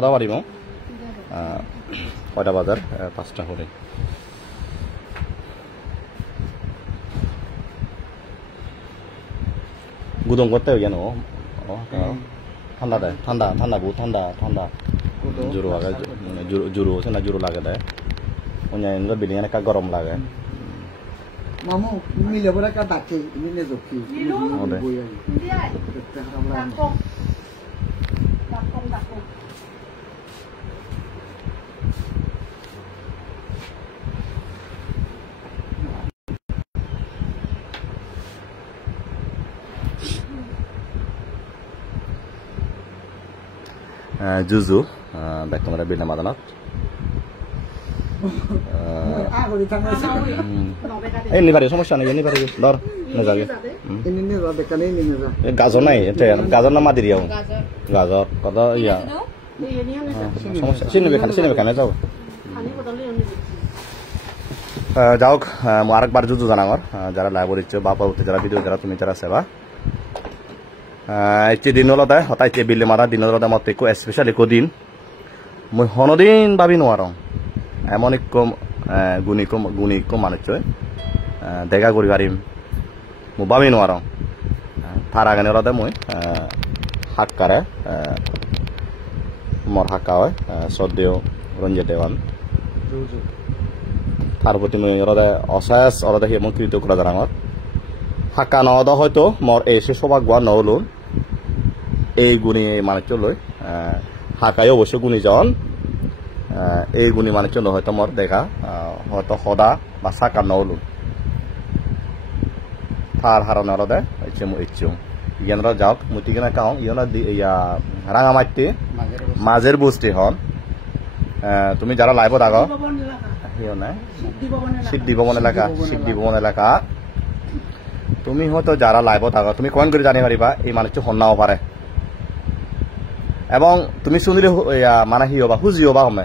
কথা পারিম কয়টা বাজার 5টা করে গুদম করতে হয়ে গেল ঠান্ডা দেয় ঠান্ডা ঠান্ডা বহুত ঠান্ডা ঠান্ডা জোরো লাগে জোরো আছে না জোরো লাগে দেয় অন্য বিল্ডিং একা গরম লাগে মামু মিলে বড় কা ডাকে মিলে জকি জুজু দেখ তোমরা বিনা মাদানত এই নিবারে সমস্যা নেই নিবারে ধর না যাবে গাজর নাই গাজর না মাদিরিয়া গাজর কত ইয়া সমস্যা সিনেবে খানে যাও যাওক মই আরেকবার জুজু জানাঙর যারা লাইভ হচ্ছে বা পরবর্তী যারা ভিডিও যারা তুমি যারা সেবা এটি দিন হলতে হতাইতে বিল্লি মারা দিন হলতে মত একো স্পেশালি একো দিন মই হনদিন ভাবি নোয়ার এমন এক গুণিক মানুষ দেখা করি পারিম মই ভাবি নোয়ার তার আগে হলতে মই হাক্কারে মর হাক্কা হয় শ্রদ্ধেয় রঞ্জিত দেওয়ান তার প্রতি মই হলতে অশেষ হলতে সে মই কৃতজ্ঞতা জানাঙর হাক্কা নদ হয়তো মর এসে সৌভাগ্য নহলুন এই গুণী মানুষ লই হাকাই অবশ্য গুণী জন এই গুণী মানুষ হয়তো মর দেখা হয়তো সদা বা সাকা নহলুন তার হারণে হলদে ইচ্ছুম ইয়ান যাওক মুটিকেনে কাও ইয়না ইয়া রাঙামাটি মাঝের বস্তি হন তুমি যারা লাইভত আগ সিদ্ধি ভবন এলাকা তুমি হয়তো যারা লাইভত আগ তুমি কমেন্ট করে জানি পারিবা এই মানুষটা হন্নাও পারে এবং তুমি শুনিলে মানে হি হবা হুজি হবা হমে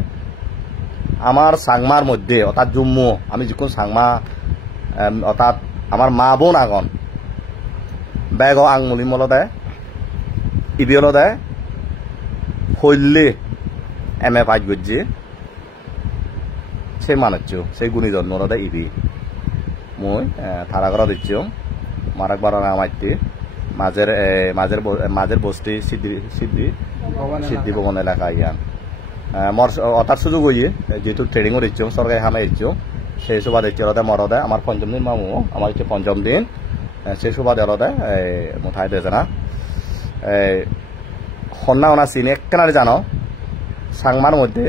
আমার সাংমার মধ্যে অর্থাৎ জম্মু আমি যখন সাংমা অর্থাৎ আমার মা বোন আগন বেগ আঙুলি মল দেয় ইবিল দেয় হইলে এম এ পাঁচ গজ্জি সেই মানুষ সেই গুণীজন মল দেয় ইবি মই থারা করা দিচ্ছ মারাকবার মাইতি মাঝের বস্তি সিদ্ধি ভবন এলাকা ইয়ান মর অতার সুযোগ হইয়ে যেহেতু ট্রেনিংও দিচ্ছ সরকারি হামে দিচ্ছ সেই সুবাদ দিচ্ছি ওরা মরদে আমার পঞ্চম দিন মামু আমার হচ্ছে পঞ্চম দিন সেই সুবাদে ওরা মুঠাই দিয়েছে না সন্না ওনা চিনি একেবারে জানো সাংমার মধ্যে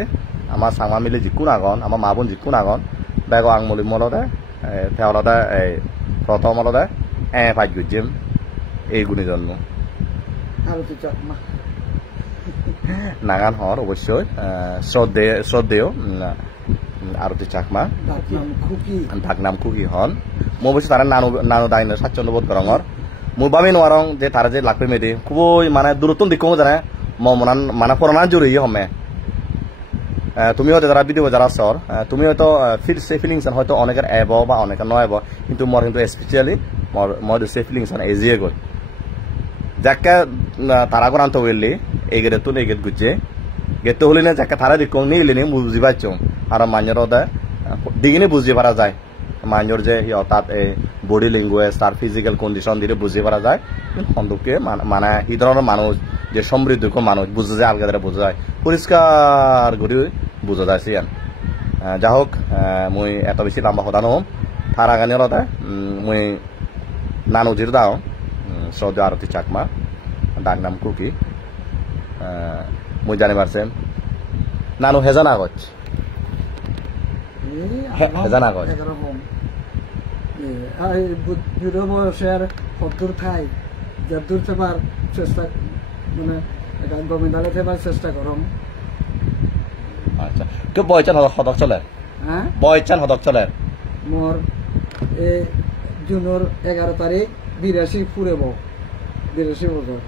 আমার সাংমা মিলে জিকুন আগন আমার মা বোন জিকুন আগন বেগ আঙমলি মলদে তেওলদে প্রথম হলদে পাঁচ গুজিম এই গুণী জন্ম নাগান হর অবশ্যই শ্রদ্ধেয় আরতি চাকমা ঢাকনাম খুকি হন মই অবশ্য তারা নানু দাইন স্বাচ্ছন্দ্য বোধ করঙর মই ভাবি নোয়ারং যে তারা যে লাকড়ি মেদি খুবই মানে দূরত্ব দিকো জানে মনান মানে পুরানা জুড়ি হমে তুমি হয়তো যারা ভিডিও যারা সর তুমি হয়তো সে ফিলিংস হয়তো অনেকের এব বা অনেকের নয় কিন্তু মর কিন্তু স্পেশালি মর সে ফিলিংস এজিয়ে গই যাকে তারা করে আনতে হইলি এই গেটে তুলে এই গেট গুজে গেটে হলি না যাকে তারা দিক নিয়ে নি বুঝি পাচ্ছ আর মাঞ্জর দিগিনে বুঝি পারা যায় মাঞ্জর যে অর্থাৎ এই বডি ল্যাঙ্গুয়েজ তার ফিজিক্যাল কন্ডিশন দিয়ে বুঝি পারা যায় সন্দুককে মানে এই ধরনের মানুষ যে সমৃদ্ধ মানুষ বুঝে যায় আলগা দ্বারা বোঝা যায় পরিষ্কার করে বুঝা যায় সিয়ান যা হোক মই এত বেশি লম্বা হতা নহম তার আগানি হলতে মই নানু জির দাও শ্রদ্ধা আরতি চাকমা ডাক নাম কুকি মই জানি পারছেন নানু হেজান আগত বয়সের হদ্দুর খাই যদ্দূর থেবার চেষ্টা মানে গোবিন্দালে থেবার চেষ্টা করম আচ্ছা কেউ বয়চান হদক চলে বয়চান হদক চলে মোর এই জুনের 11 তারিখ 82 ফুরেব 82 বছর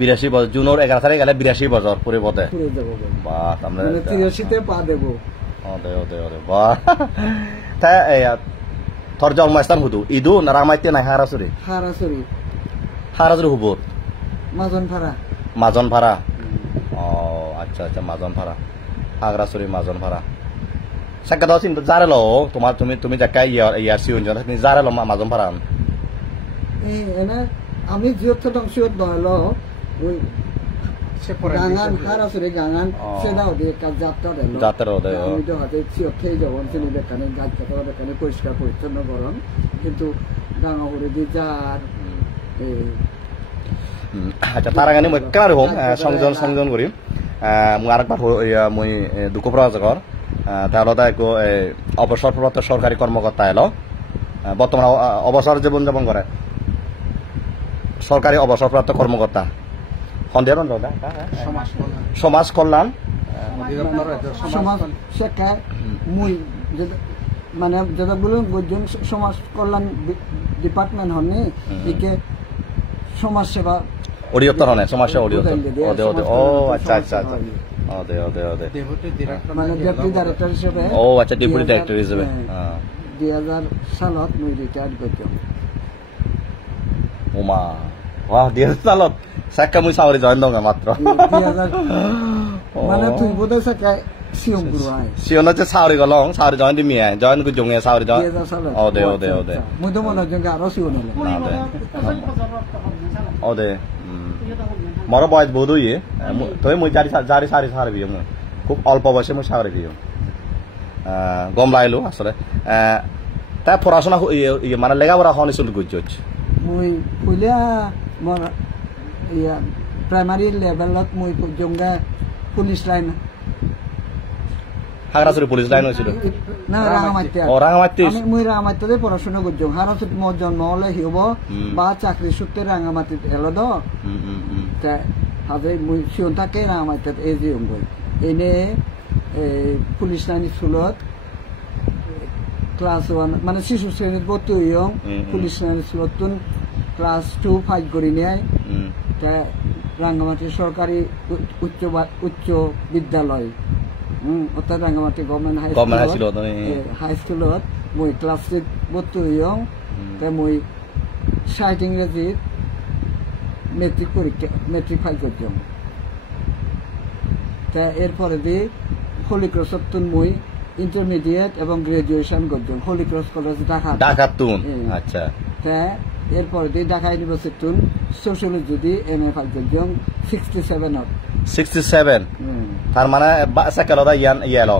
82 বছর জুনের 11 তারিখ গেলে 82 বছর পুরে বতে পুরে দেব বাহ আমরা 83 তে পা দেব ওদে বাহ তা তোর জন্মস্থান হুদু ইদু নারামাইতে নাই হারাসুরি হারাসুরি হুবুর মাজন ভাড়া ও আচ্ছা আচ্ছা মাজনপাড়া খাগড়াছড়ি মাজনপাড়া সাকা দাও চিন্তা জারে লো তোমার তুমি যাকা ইয়ার সিউন জন তুমি জারে লো মাজনপাড়া এনে আমি জিওতে দংশিয়ত দলো ওই গাঙ্গান খাগড়াছড়ি গাঙ্গান সেদাও দিয়ে কাজ যাত্রা দেয় আমি তো হাতে জিওতে যাবন চিনি দেখানে গাছ কাটা দেখানে পরিষ্কার পরিচ্ছন্ন গরম কিন্তু গাঙ্গাপুরে দিয়ে যার আচ্ছা তার আগে মই কেনারে হোম সংযোজন করিম মই আরেকবার মই দুঃখপ্রকাশকর তাহলে একটু অবসরপ্রাপ্ত সরকারি কর্মকর্তা এলো বর্তমানে অবসর জীবনযাপন করে সরকারি অবসরপ্রাপ্ত কর্মকর্তা সন্দেহ সমাজ কল্যাণ সমাজ শিক্ষা মুই মানে যেটা বলুন সমাজ কল্যাণ ডিপার্টমেন্ট হননি একে সমাজ সেবা অধিদপ্তর হনে সমাজ সেবা অধিদপ্তর ওদে ওদে ও আচ্ছা আচ্ছা আচ্ছা ওদে ওদে ওদে মানে ডেপুটি ডাইরেক্টর হিসেবে ও আচ্ছা ডেপুটি ডাইরেক্টর হিসেবে 2000 সালত মুই রিটায়ার্ড করতাম ওমা ওয়া 2000 সালত সাক্কা মুই সাউরি জয়েন দং মাত্র 2000 মানে তুই বোধহয় সাক্কা সিওম গুরু আই সিওন হচ্ছে সাউরি গলং সাউরি জয়েন দি মিয়া জয়েন কু জঙ্গে সাউরি জয়েন 2000 সালত ওদে ওদে ওদে মুই তো মনে জঙ্গে আরো সিওন হলো ওদে মর বয়স বহুত হইয়ে তবে মুই জারি সারি সারবি মুই খুব অল্প বয়সে মুই সারবি গম লাইলো আসলে তা পড়াশোনা মানে লেখাপড়া হনি শুরু করছি মুই পুলিয়া মর ইয়া প্রাইমারি লেভেলত মুই জঙ্গা police line Khagrachhari police line হয়েছিল না রাঙামাটি ও রাঙামাটি আমি মুই রাঙামাটিতে পড়াশোনা করছি খাগড়াছড়ি মোর জন্ম হলে হিব বা চাকরি সূত্রে রাঙামাটি এলো দ তা হবে মুই সিওন থাকে রাঙামাটিতে এই যে গই এনে পুলিশ লাইন স্কুলত ক্লাস 1 মানে শিশু শ্রেণীত ভর্তি হইয়ং পুলিশ লাইন স্কুলত ক্লাস 2 ফাইট করি নেয় তা রাঙ্গামাটি সরকারি উচ্চ বিদ্যালয় অর্থাৎ রাঙ্গামাটি গভর্নমেন্ট হাই স্কুলত মই ক্লাস 6 ভর্তি হইয়ং তা মই 60 ইংরেজিত মেট্রিক ফাইল করতাম তা এরপরে দিয়ে হোলি ক্রসত মই ইন্টারমিডিয়েট এবং গ্রাজুয়েশন করতাম হোলি ক্রস কলেজ ঢাকা আচ্ছা তা এরপরে দিয়ে ঢাকা ইউনিভার্সিটি সোশিয়োলজি দিয়ে এমএ ফাইল করতাম 67 তার মানে সাকালদা ইয়ালো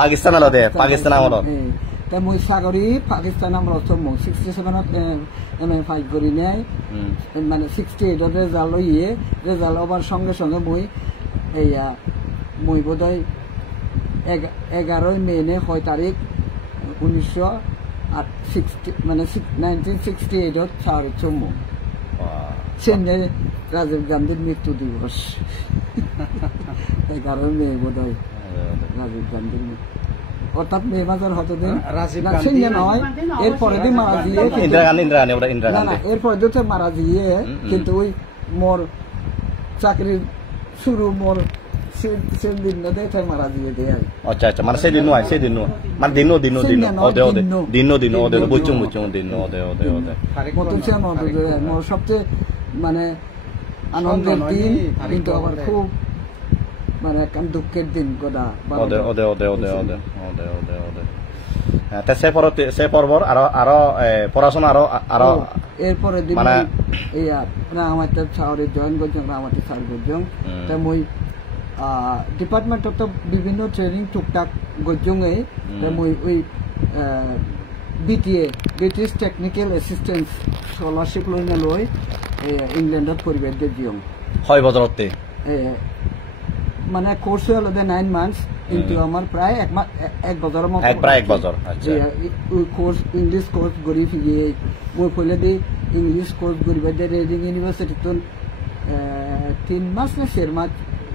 পাকিস্তান আলো দে পাকিস্তান আমলো তা মই সাগরি পাকিস্তান আমলো তো 67ত এমএ ফাইল করি নাই মানে 68 রেজাল্ট লইয়ে রেজাল্ট হবার সঙ্গে সঙ্গে মই বোধহয় 11 মে নে 6 তারিখ 1968 ছাড়ি চুমু চেন্নাই রাজীব গান্ধীর মৃত্যু দিবস 11 মে বোধহয় রাজীব গান্ধীর অর্থাৎ মে মাসের হতদিন চেন্নাই নয় এরপরে দিয়ে মারা দিয়ে এরপরে দিয়ে মারা দিয়ে কিন্তু ওই মোর চাকরির শুরু মোর সেদিন না দেয় মারা দিয়ে দেয় আচ্ছা আচ্ছা মানে সেদিন নয় মানে দিন বুঝুম দিন মোর সবচেয়ে মানে আনন্দের দিন কিন্তু আবার খুব মানে একটা দুঃখের দিন গোটা সে পর্বর আরো পড়াশোনা আরো এরপরে মানে আমার শহরে জয়েন করছি আমার সার করছি তা মই ডিপার্টমেন্টত তো বিভিন্ন ট্রেনিং টুকটাক গজঙে মই ওই BTA British technical assistance scholarship লৈ নলৈ ইংলেণ্ডত পৰিৱেশ দিওঁ হয় বছৰতে মানে কোর্স হলো 9 মান্থস কিন্তু আমার প্রায় এক বছরের মতো প্রায় এক বছর আচ্ছা ওই কোর্স ইংলিশ কোর্স করি ফিয়ে মই কইলে দি ইংলিশ কোর্স করি বাদে রিডিং ইউনিভার্সিটি তো 3 মাস না 4 মাস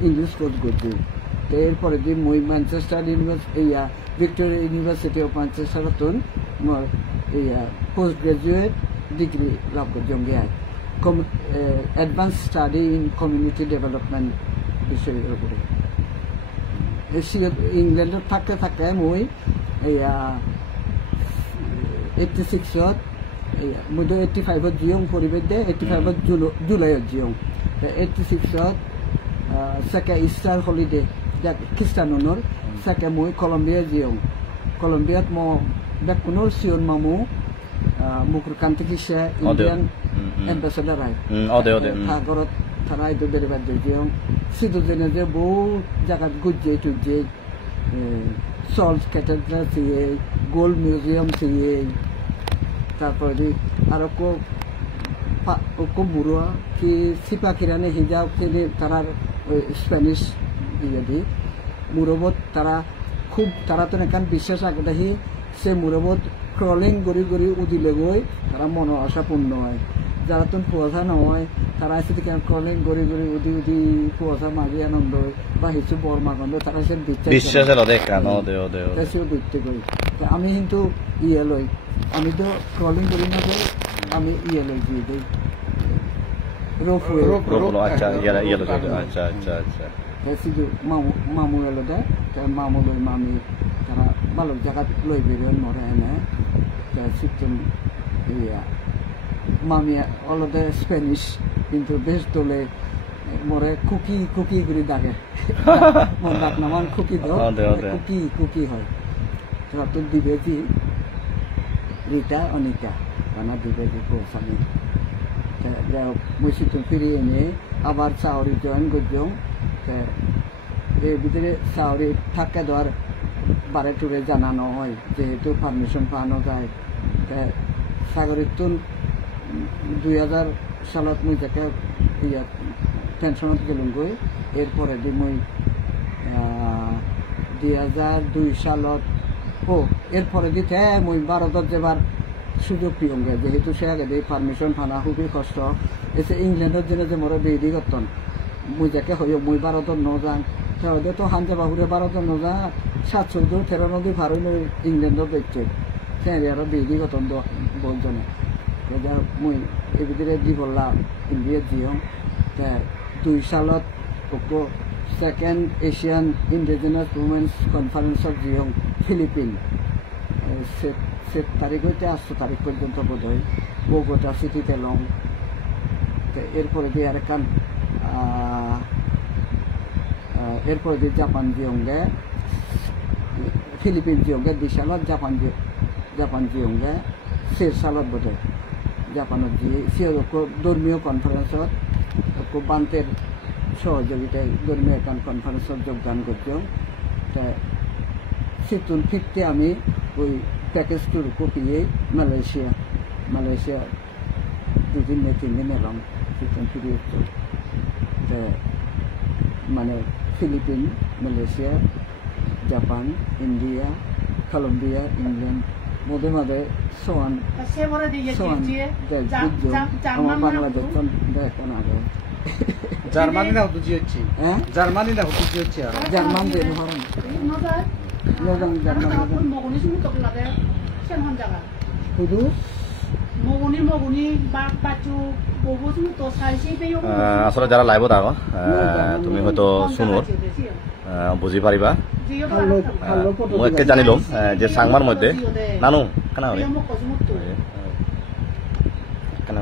ইংলিশ কোর্স করতে এরপরে দি মই Manchester university Victoria university of Manchester তো মোর পোস্ট গ্রাজুয়েট ডিগ্রি লাভ করছি advance study in community development বিষয়ের উপরে ইংল্যান্ডত থাকতে থাকতে মই 86ত মই 85ত জিয়ং পৰিৱেশ দে 85ত জুলাইত জিয়ং 86ত seke Easter holiday jak Kristianonor seke moi Colombia jiong Colombia mo bekunor sion mamu mukur kanti kise Indian ambassador ai ode thagorot tharai do bere bad jiong sidu jene je বহু জায়গা গুজে টুজে সল্ট ক্যাথেড্রাল থেকে gold museum থেকে তারপরে আর মুরুয়া কি cepa কিরানে হিজাব থেকে তারা স্প্যানিশ ইয়ে দি মুরবত তারা খুব তারা তো এখান বিশ্বাস আগে দেখি সে মুরবত ক্রলিং গড়ি গড়ি উদিলে গই তারা মন আশা পূর্ণ হয় যারা তো কুয়াশা নহয় তারা এসে ক্রলিং গড়ি গড়ি উদি উদি কুয়াশা মাঝে আনন্দ বা কিছু বর মাগন্দ তারা সে বিশ্বাসের বুঝতে করি আমি কিন্তু ইয়ে লই আমি তো ক্রলিং করি না তো আমি ইয়ে লই দিয়ে দিই শুধু মামু এলো দেয় মামু লই মামি তারা ভালো জায়গা লই বেরোয় মরে এনে সিস্টেম ইয়া মামি অলদে স্প্যানিশ কিন্তু বেশ তোলে মরে কুকি কুকি করে ডাকে মন ডাক নামান কুকি দাও কুকি কুকি হয় তো দিবে কি রিতা অনিতা কানা দিবে কি স্বামী মুসি তো ফিরিয়ে এনে আবার চাউরি জয়েন করছিলাম এর ভিতরে চাউরি থাকে দেওয়ার বারে টুরে জানানো হয় যেহেতু পারমিশন পাওয়ানো যায় সাগরের তো 2000 সালত মুই যাকে ইয়া পেনশনত গেলুম গই এরপরে দি মুই 2002 সালত এরপরে দিতে মুই ভারতত যাবার সুযোগ পিয়ঙ্গে যেহেতু সে আগে দিয়ে পারমিশন পানা খুবই কষ্ট এসে ইংল্যান্ডের জন্য যে মরে বেদি করতন মুই যাকে হইও মুই ভারতত নযাং তাহলে তো হাঞ্জা বাহুরে ভারতত নযা 713 নদী ভার হইল ইংল্যান্ডত দেখছে সে আরো বেদি করতন বলজনে মুই এই ভিতরে দি বললা ইন্ডিয়া দিও 2 সালত সেকেন্ড এশিয়ান ইন্ডিজিনাস উমেন্স কনফারেন্সত দিও ফিলিপিন সে তারিখ হইতে 8 তারিখ পর্যন্ত বোধ হয় বোগোটা সিটিতে লং এরপরে দিয়ে আরেকখান এরপরে দিয়ে জাপান দিয়ঙ্গে ফিলিপিন দিয়ঙ্গে 2 সালত জাপান দিয়ঙ্গে 6 সালত বোধ হয় জাপানত দিয়ে সে ধর্মীয় কনফারেন্সত বান্তের সহযোগিতায় ধর্মীয় একটা কনফারেন্সত যোগদান করছো তা সিতুন ফিরতে আমি ওই প্যাকেজ টুর কপিয়ে মালয়েশিয়া 2 দিন 3 দিন এলাম সিতুন ফিরে তা মানে Philippine Malaysia Japan India Colombia England মধ্যে মাঝে সোয়ান আমার বাংলাদেশ দেখো না জার্মানি না বুঝি হচ্ছে জার্মানি না বুঝি হচ্ছে জার্মান দেন হরন নজাং জার্মান শুধু আসলে যারা লাইভত আগ তুমি হয়তো শুনোর বুঝি পারিবা মই একে জানিলাম যে সাংমার মধ্যে নানু কেনা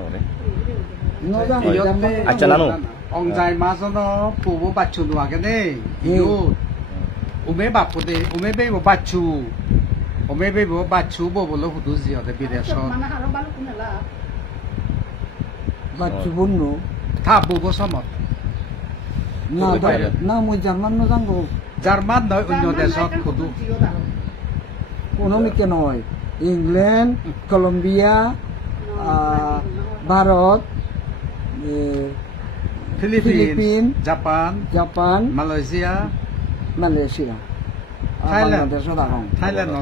করে আচ্ছা নানু অংজাই মাজন পুবো বাচ্চু নোয়াগে নে ইউ উমে বাপুদে উমে বেবো বাচ্চু ববলো হুদু জিয়তে বিদেশ বাচ্চু বন্নু থা ববো সমত না মই জার্মান নজাঙ্গো জার্মান নয় অন্য দেশত হুদু কোনো মিকে নয় England Colombia Bharat Philippine Japan Malaysia Thailand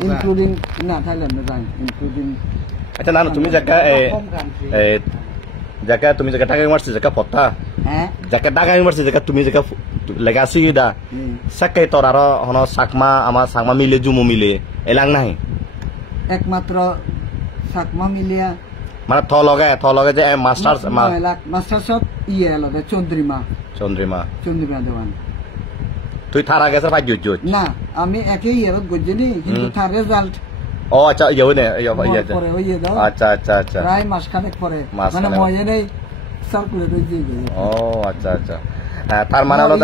including না থাইল্যান্ড নজাং ইনক্লুডিং আচ্ছা নানু তুমি তুমি ঢাকা ইউনিভার্সিটি জায়গা পড়তা হ্যাঁ ঢাকা ইউনিভার্সিটি জায়গা তুমি জায়গা লেগা সিগিদা সাকাই তোর আর হন সাকমা আমার সাকমা মিলে জুমু মিলে এলাং নাই একমাত্র সাকমা মিলিয়া মানে থ লগে যে মাস্টার্সত ইয়ে আলাদা চন্দ্রিমা দেওয়ান তুই থার আগে স্যার পাইজ না আমি একই ইয়ারত গজ্জনি কিন্তু থার রেজাল্ট ও আচ্ছা পরে হইয়ে দাও আচ্ছা প্রায় মাসখানেক পরে মানে মজে নেই সার্কুলেট হয়ে যাবে ও আচ্ছা তার মানে হলো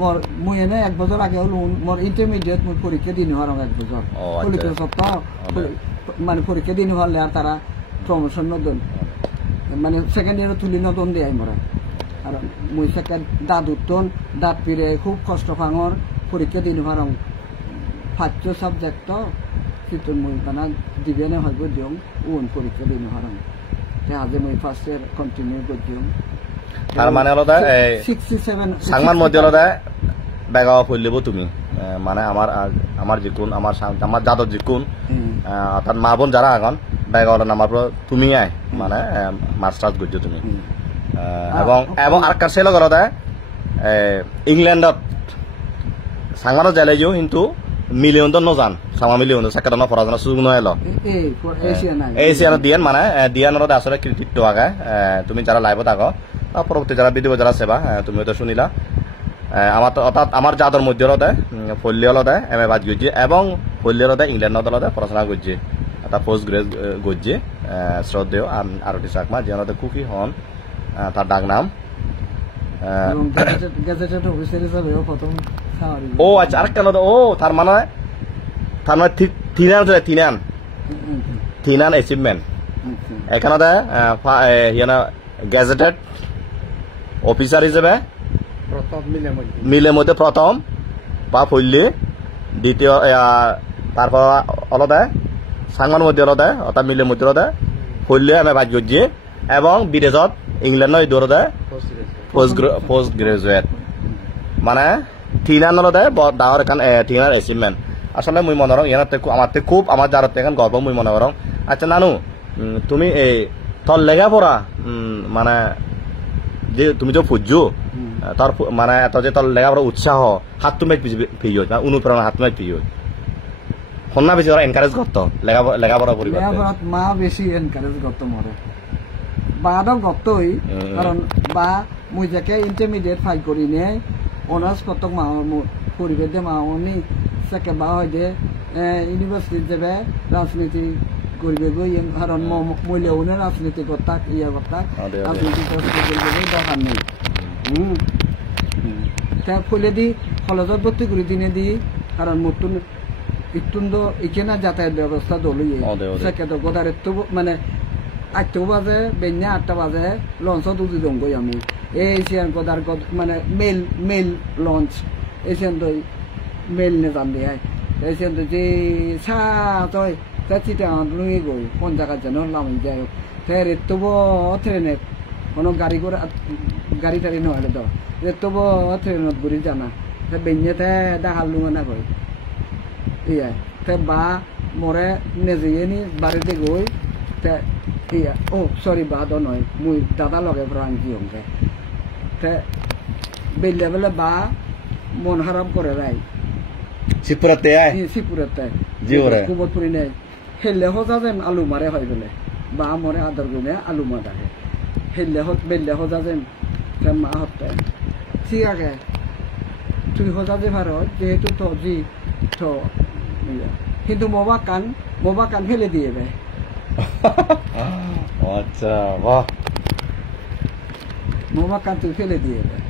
মোর মুই এনে 1 বছর আগে হলো মোর ইন্টারমিডিয়েট মুই পরীক্ষা দিন হওয়ার 1 বছর পরীক্ষা সপ্তাহ মানে পরীক্ষা দিন হলে আর তারা প্রমোশন নদন মানে সেকেন্ড ইয়ার তুলি নদন দেয় মোরা আর মুই সেকেন্ড দাদুতন দাঁত পিরে খুব কষ্ট পাঙর পরীক্ষা দিন হওয়ার 5 সাবজেক্ট কিন্তু মুই কানা দিবে না হইব দিও উন পরীক্ষা দিন হওয়ার আজে মুই ফার্স্ট ইয়ার কন্টিনিউ করছিলাম তার মানে হলো 67 সাংমান মধ্যে হলো বেগাও ফুললেব তুমি মানে আমার জিকুন আমার জাদর জিকুন অর্থাৎ মা বোন যারা এখন বেগাওয়ালা নামার পর তুমি আয় মানে মাস্টার্স করছো তুমি এবং আর কাছে হলো গলো ইংল্যান্ডত সাংমানত যাই যাও কিন্তু মিলিয়ন তো নজান সামা মিলিয়ন সাকাদানো পড়াশোনা সুযোগ নয় এশিয়ান দিয়ান মানে দিয়ানোর আসলে কৃতিত্ব আগে তুমি যারা লাইভত আগো পরবর্তী যারা ভিডিও যারা সেবা তুমি তো শুনিলা অর্থাৎ আমার জাদর মধ্যে হলতে পল্লী হলতে এম এ বাদ গজ্জি এবং পল্লী হলতে ইংল্যান্ডত হলতে পড়াশোনা করছে এটা পোস্ট গ্রেজুয়েট গজ্জি শ্রদ্ধেয় আরতি চাকমা যে হলতে কুকি হন তার ডাক নাম ও আচ্ছা আরেকটা ও তার মানে থিনান অ্যাচিভমেন্ট এখানে গ্যাজেটেড অফিসার হিসেবে মিলে মধ্যে প্রথম বা পল্লী দ্বিতীয় তারপর অলদে সাংমান মধ্যে অলদে অর্থাৎ মিলে মধ্যে অলদে পল্লী আমি বাদ গজ্জি এবং বিদেশত ইংল্যান্ডৰ দৌৰতে পোস্ট গ্রাজুয়েট মানে থিনান অলদে ডাঙৰ এখন থিনার অ্যাচিভমেন্ট আসলে মুই মনে করম ইয়াতে আমার যার এখন গর্ব মুই মনে করম আচ্ছা নানু তুমি এই তোর লেগা পড়া মানে যে তুমি যে ফুজু তোর মানে এত যে তোর লেগা পড়া উৎসাহ হাত তুমি ফিজ না অনুপ্রেরণা হাত তুমি ফিজ হন্না বেশি ওরা এনকারেজ করতো লেখাপড়া পরিবার মা বেশি এনকারেজ করতো মরে বাদও করতোই কারণ বা মুই যাকে ইন্টারমিডিয়েট ফাইল করি নে অনার্স কত মা পরিবেশ দিয়ে মা উনি সেকে বা হয় যে ইউনিভার্সিটি যাবে রাজনীতি করবে গই কারণ মহিলা রাজনীতি করতাক ইয়া করতাক রাজনীতি দরকার নেই তা ফলে দি কলেজত ভর্তি করে দিনে দি কারণ নতুন ইতুন্দ এখানে যাতায়াত ব্যবস্থা দলই সেকে তো গোদারের তো মানে 8 বাজে বেঞ্জা 8 বাজে লঞ্চত উঠি দঙ্গই আমি এশিয়ান গোদার মানে মেল লঞ্চ এশিয়ান দই মেল নে জান দিয়ে এশিয়ান তো যে সা তই তা চিটা লুই গই কোন জায়গা যেন লামি যায় ফের এত ট্রেনে কোনো গাড়ি টাড়ি নয় তো এত ট্রেনত ঘুরি জানা বেঞ্জাতে দেখাল লুঙা না কই ইয়া তে বা মরে নেজিয়ে বাড়িতে গই তে ইয়া ও সরি বাদ নয় মুই দাদা লগে ভ্রান্তি হংকে তে বেলে বেলে বা মন হারাম করে রাই সিপুরাতে জিওরে কুবতপুরি নেই হেলে হজা যেন আলু মারে হয় বলে বা মরে আদর গুনে আলু মারা হেলে বেলে হজা যেন মা হতে ঠিক আছে তুই হজা যে ভার যেহেতু তো জি তো কিন্তু মোবা কান ফেলে দিয়ে দেয় আচ্ছা বাহ মোবা কান তুই ফেলে দিয়ে দেয়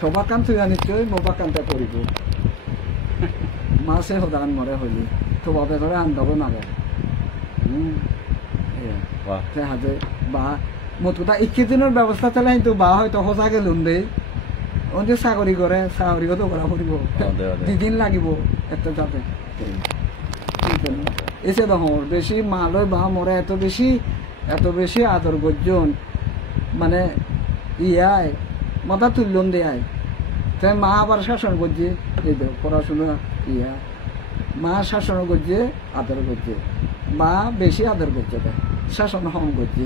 থবা কান তুই আনিছই মোবা কানটা করিব মাছে সদান মরে হইলি থবা বেতরে আনদাব নাগে হাজে বা মতুটা 21 দিনের ব্যবস্থা চলে কিন্তু বা হয়তো সজা গেলুন দেই অনেক চাকরি করে চাকরিও তো করা পড়ব 2 দিন লাগিব এত যাতে এসে দেখো বেশি মালয় বা মরে এত বেশি আদর গর্জন মানে ইয়াই মাথা তুলন দেয় তাই মা আবার শাসন করছে এই তো পড়াশোনা ইয়া মা শাসন করছে আদর করছে বা বেশি আদর করছে শাসন হম করছে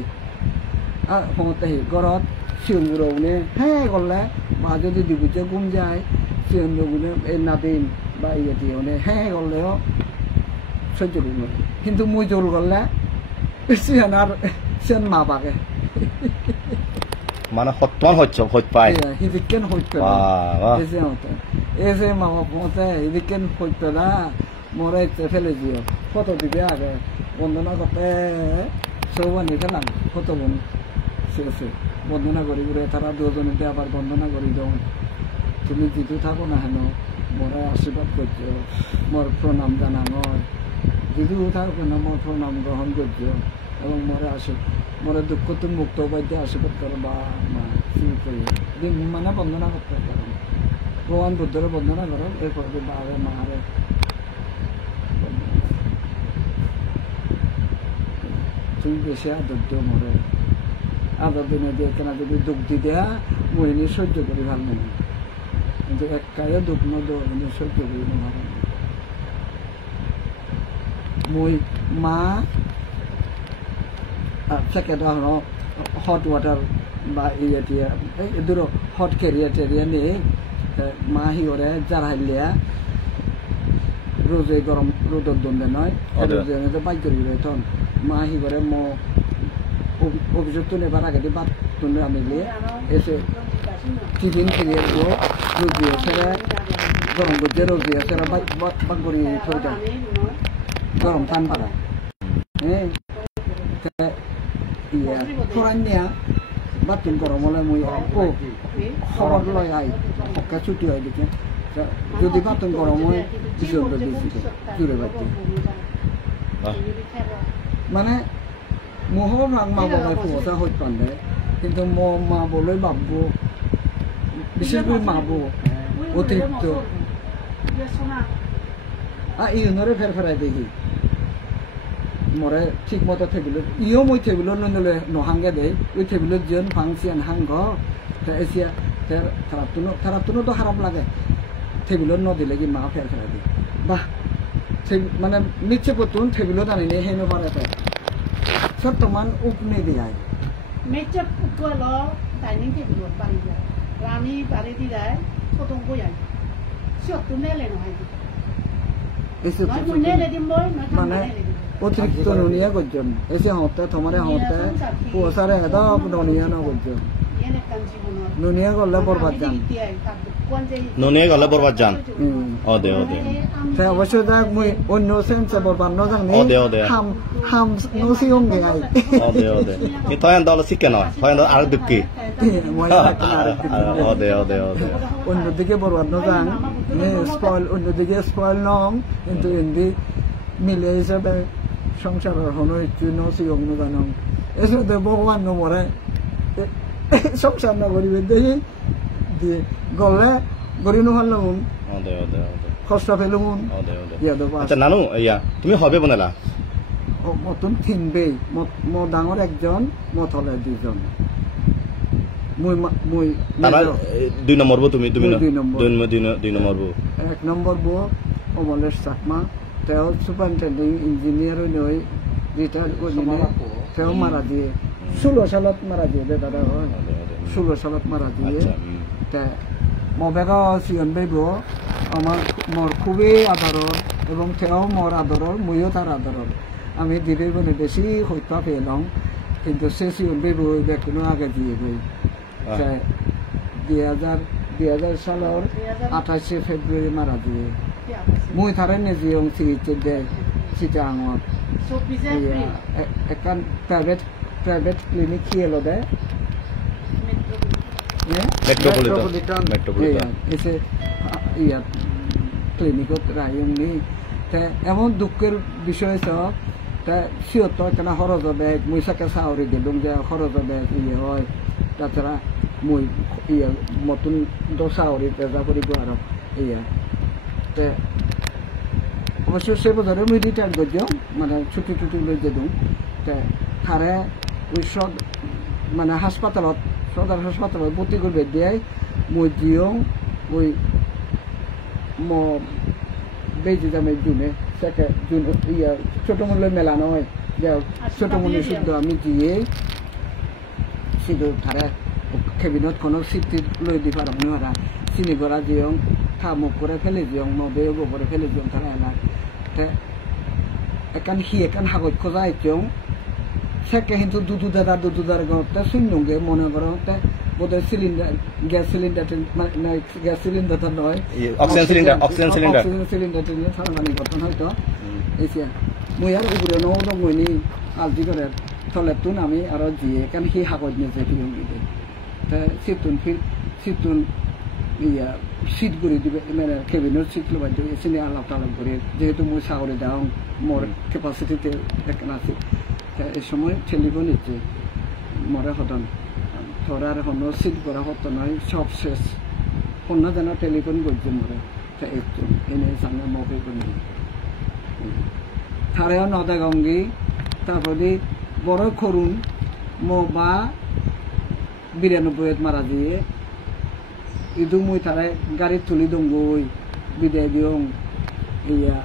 হতে ঘরত সিংগুড়ে হ্যাঁ করলে মা যদি দিবুতে ঘুম যায় সিংগুড়ে এই নাদিন বা ইয়ে দিয়ে হ্যাঁ করলেও সহ্য করব কিন্তু মুই জোর করলে সিয়ান মা পাকে মানে সত্তন হত পায় হিদিকেন হত এসে মা মতে হিদিকেন হত পেলা মরে ফেলে দিও ফটো দিবে আগে বন্দনা করতে সৌবানি খেলাম ফটো বন শেষে বন্দনা করি করে তারা দুজনেতে আবার বন্দনা করি দাও তুমি যিটো থাকো না হেন মরে আশীর্বাদ করছো মোর প্রণাম জানানো যিটো থাকো না মোর প্রণাম গ্রহণ করছো এবং মরে দুঃখ তুমি মুক্ত পাইতে আশীর্বাদ করো বা মা করি মানে বন্দনা করতে পারো ভগবান বুদ্ধর বন্দনা করো এরপরে বারে মারে তুমি বেশি আদর দিও মরে আদর দিনে দিয়ে কেনা যদি দুঃখ দি দেয়া মহিনী সহ্য করি ভাল মনে কিন্তু একটাইও দুঃখ নদী সহ্য করি ভাল মই মা সেকেন্ড হট ওয়াটার বা ইয়ে টিয়া এদুরো হট কেরিয়া টেরিয়া নিয়ে মা হিওরে জারাইলিয়া রোজে গরম রোদর দন্দে নয় রোজে বাইক করি তখন মা হিওরে মো অভিযোগ তো নেবার আগে বাদ তুলে আনিলে এসে টিফিন খেয়ে রুজি আছে গরম করছে রুজি আছে বাদ করি থই দেয় গরম টান পাড়া হ্যাঁ ইয়ে ফুরান নিয়া বাথরুম গরম হলে মুই খবর লয় আই হকা ছুটি হয় দেখে যদি বাথরুম গরম হয় কিছু দিয়েছি জুড়ে বাড়তে মানে মোহ মা বলাই পুজা হইতে পারে কিন্তু মা বলে ভাববো বিশেষ করে মাবো অতিরিক্ত ইউনরে ফেরফেরাই দেখি মরে ঠিক মতো টেবিলত ইও মই টেবিলত নলে নহাঙ্গে দেয় ওই টেবিলত যেন ফাংশন হাঙ্গ এসিয়া তারাতুনো তো খারাপ লাগে টেবিলত নদিলে কি মা ফেরফেরাই দিই বাহ মানে নিচে পতুন টেবিলত আনিলে হেনো পারে সত্যমান উপনে দিয়ায় মেচে পুকুল ডাইনিং টেবিলত বাড়ি যায় রানী বাড়ি দিলাই ফটং বয়াই সত্য নেলে নহয় মানে অতিরিক্ত নুনিয়া করছেন এসে হতে তোমার হতে পোষারে হেদব নুনিয়া না করছেন নুনিয়া করলে বরবাদ যান নুনিয়া করলে বরবাদ যান ওদে অবশ্য দেখ মুই অন্য সেন্সে বরবাদ ন জানি হাম নসিয়ং গাই ই তয়ন দল শিখে নয় তয়ন দল আর দুঃখী অন্যদিকে বরবাদ ন জান স্পয়েল অন্যদিকে স্পয়েল নম কিন্তু এমনি মিলে হিসাবে সংসারের হনো একটু নসিয়ং ন জানম এসে ভগবান নমরে সংসার না করিবে দেখি দিয়ে গলে গড়ি নহলাম কষ্ট পেলাম আচ্ছা নানু ইয়া তুমি হবে বনালা মতন তিনবেই মো ডাঙর একজন মত হলে দুইজন দুই নম্বর বউ তুমি দুই নম্বর বউ এক নম্বর বউ অমলেশ চাকমা তেও সুপারিনটেন্ডিং ইঞ্জিনিয়ার নই রিটায়ার্ড করে তেও মারা দিয়ে 16 সালত মারা দিয়ে দাদা হয় 16 সালত মারা দিয়ে মবেগা সিয়ন বেব আমার মোর খুবই আদরর এবং তেও মোর আদরর মইও তার আদরর আমি দিদির বনে বেশি হত্যা পেলাম কিন্তু সে সিয়ন বেব দেখুন আগে দিয়ে গই 2000 সালের 28 ফেব্রুয়ারি মারা দিয়ে মুই তারে নেজিয়ং চিকিৎসা দেয় চিটাঙত এখন প্রাইভেট ক্লিনিক কি এলো দেয় মেট্রোপলিটন এসে ইয়াত ক্লিনিকত রায়ংনি এমন দুঃখের বিষয় সব সিয়ত কেনা খরচ দেয় মুই সাকে চাউরি দিলুম যে খরচ দেয় ইয়ে হয় তাছাড়া মুই ইয়ে নতুন চাউরি তেজা করিব আর ইয়া অবশ্য সে বছরে মুই রিটায়ার করে দিও মানে ছুটি লৈ দিওঁ তাৰে ওই মানে হাসপাতালত সদর হাসপাতালত ভর্তি করবে দিয়ে মই দিও ওই বেজি দামে জুনে সেকে জুন ইয়া ছোট মূল্য মেলা নয় যে ছোট মূল্য শুদ্ধ আমি দিয়ে শুধু তারা কেবিনত কোনো সিট লৈ দি পারম না চিনি করা দিও থামুক করে ফেলে দিও মবে গোবরে ফেলে দিও তারা এলা একান হাগজ খোঁজা আইতেও সেকে কিন্তু দুধুদার গতে শূন্যকে মনে করো বোধহয় সিলিন্ডার গ্যাস সিলিন্ডার নয় অক্সিজেন সিলিন্ডার সারামানি গঠন হয়তো এসিয়া মুই আর উপরে নৌনি আলজি করে তলেতুন আমি আরো জিয়ে কারণ সি হাগজ নিয়ে ফিরে তা সিতুন ইয়া সিট করে দিবে মানে কেবিনের সিট লবাই দিবে এসে আলাপ টালাপ করে যেহেতু মই সাগরে যাও মোর ক্যাপাসিটিতে একটা আছে এই সময় টেলিফোন নিচ্ছে মরে হতন তোরা আর হন সিট করা হতো নয় সব শেষ অন্য যেন টেলিফোন করছে মরে একটু এনে সামনে মোবাইল করে থারেও নদা গঙ্গি তারপরে বড় করুন মো বা 92 মারা দিয়ে ইদু মুই তারে গাড়ি তুলি দঙ্গই বিদায় দিও ইয়া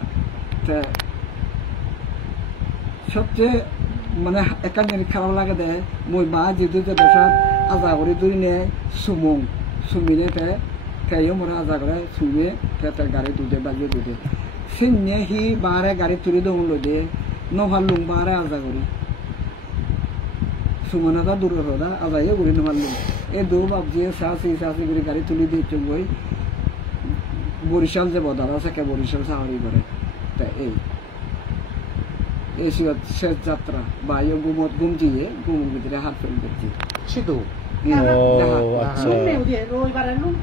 সবচেয়ে মানে একান জিনিস খারাপ লাগে দে মই মা যেহেতু যে দশা আজা করে তুই নে সুমিনে কেউ মরা আজা করে সুমিয়ে গাড়ি দুধে বাজিয়ে দুধে সিনে হি বারে গাড়ি তুলি দৌড় দে নভালুম বারে আজা করি সুমনাটা দূর হদা আজাইও করি নভালুম এ দু বাবজিয়ে সাসি করে গাড়ি তুলি দিচ্ছে বই বরিশাল যে বদার আছে কে বরিশাল সাহারি করে তা এই শেষ যাত্রা বা গুম দিয়ে গুমের ভিতরে হাত ফেল করছি সিধু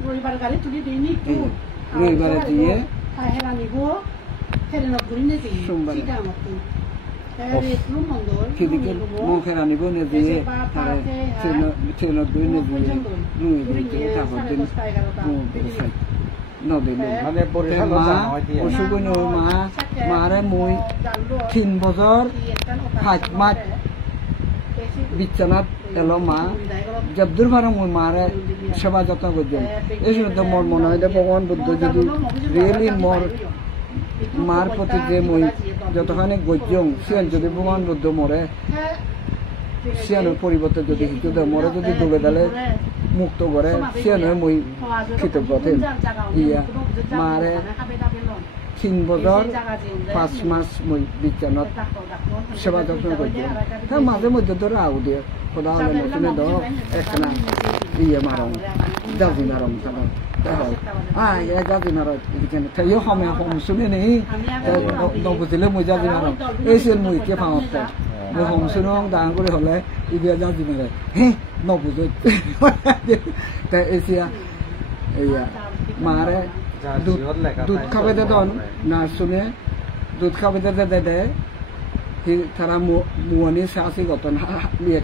রবিবার গাড়ি তুলি দিইনি রবিবারে দিয়ে সোমবার মুখের আনিব নে দিয়ে ট্রেনত গৈ নে দিয়ে লুই দিয়ে তারপর দিন মানে অসুখ মারে মই 3 বছর 5 মাস বিছানাত এলো মা যদ্দূর ভারে মই মারে সেবা যত্ন করছি এই জন্য তো মোর মনে হয় ভগবান বুদ্ধ যদি রিয়েলি মোর মার প্রতি যে মই যতখানি গজ্যং সিয়ান যদি ভগবান বুদ্ধ মরে সিয়ানের পরিবর্তে যদি হিচুদে মরে যদি ডুবে দালে মুক্ত করে সিয়ানে মই কৃতজ্ঞ ইয়া মারে 3 বছর 5 মাস মই বিজ্ঞানত সেবা যত্ন করছি তার মাঝে মধ্যে ধরে আউ দিয়ে খোদা হলে নতুনে দ একখানা ইয়ে মারং জাজি মারং তারপর গাজি মার তাইও সময় হম শুনে নেই নবুজিলে মই জাজি মারং এই সে মই কে পাওয়াতে মই হম শুনে দান করে হলে ইবিয়া জাজি মারে হে নবুজ তাই এসিয়া ইয়া মারে দুধ খাবে দেন না শুনে দুধ খাবে দে তারা মুয়ানি সাসি গতন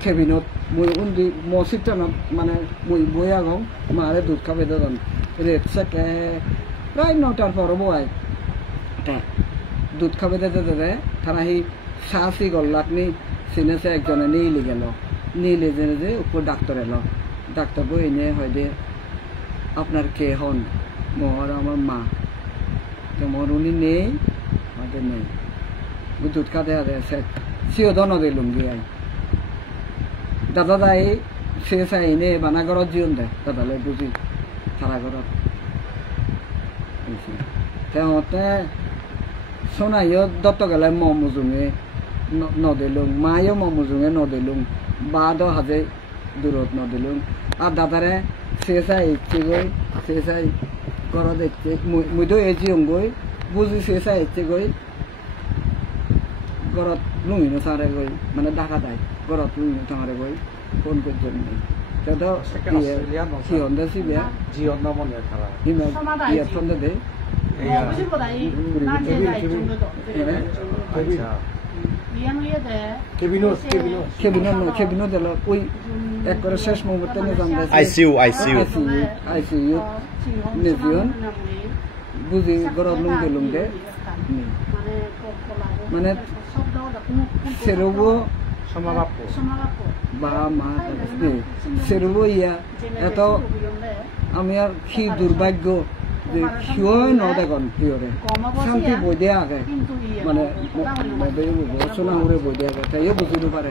কেবিনত মই উন্দি মসজিদটানত মানে মই বই আগম মারে দুধ খাবে দেন রেট সেকে প্রায় 9টার পর বয় দুধ খাবে দে তারা সেই সাসি গল্লাকনি সিনেসে একজনে নিয়ে গেল নিয়ে যে উপর ডাক্তার এলো ডাক্তার বই এনে হয় দে আপনার কে হন মোর আমার মা তো মোর উনি নেই আমাদের নেই দুধ খাতে আছে সিও দন দিলুম গিয়ে দাদা দাই সে চাই নে বানা ঘরত জীবন দে দাদালে বুঝি সারা ঘরত তেওঁতে সোনাইও দত্ত গেলে মমুজুঙে নদিলুং মায়ও মমুজুঙে নদিলুং বাদ হাজে দূরত নদিলুং আর দাদারে সে চাই ইচ্ছে গই সে চাই ঘর দেখছে মুইতো এজি গই বুঝি সে চাই ইচ্ছে গই ঘরত লুঙি নসারে গই মানে ঢাকা দেয় ঘরত লুঙি নসারে গই ফোন পর্যন্ত তো সিহন্দে সিবিয়া জিয়ন নমনে খারাপ ইয়া ফোন দে কেবিনো দিল ওই এক করে শেষ মুহূর্তে আইসিইউ নিজিয়ন বুঝি ঘরত লুং দে মানে সেরবো বা মা সেরবো ইয়া এত আমি আর কি দুর্ভাগ্য যে সিওই নদেখন সিওরে শান্তি বই দিয়ে আগে মানে সোনা উড়ে বই দিয়ে আগে তাইও বুঝিব পারে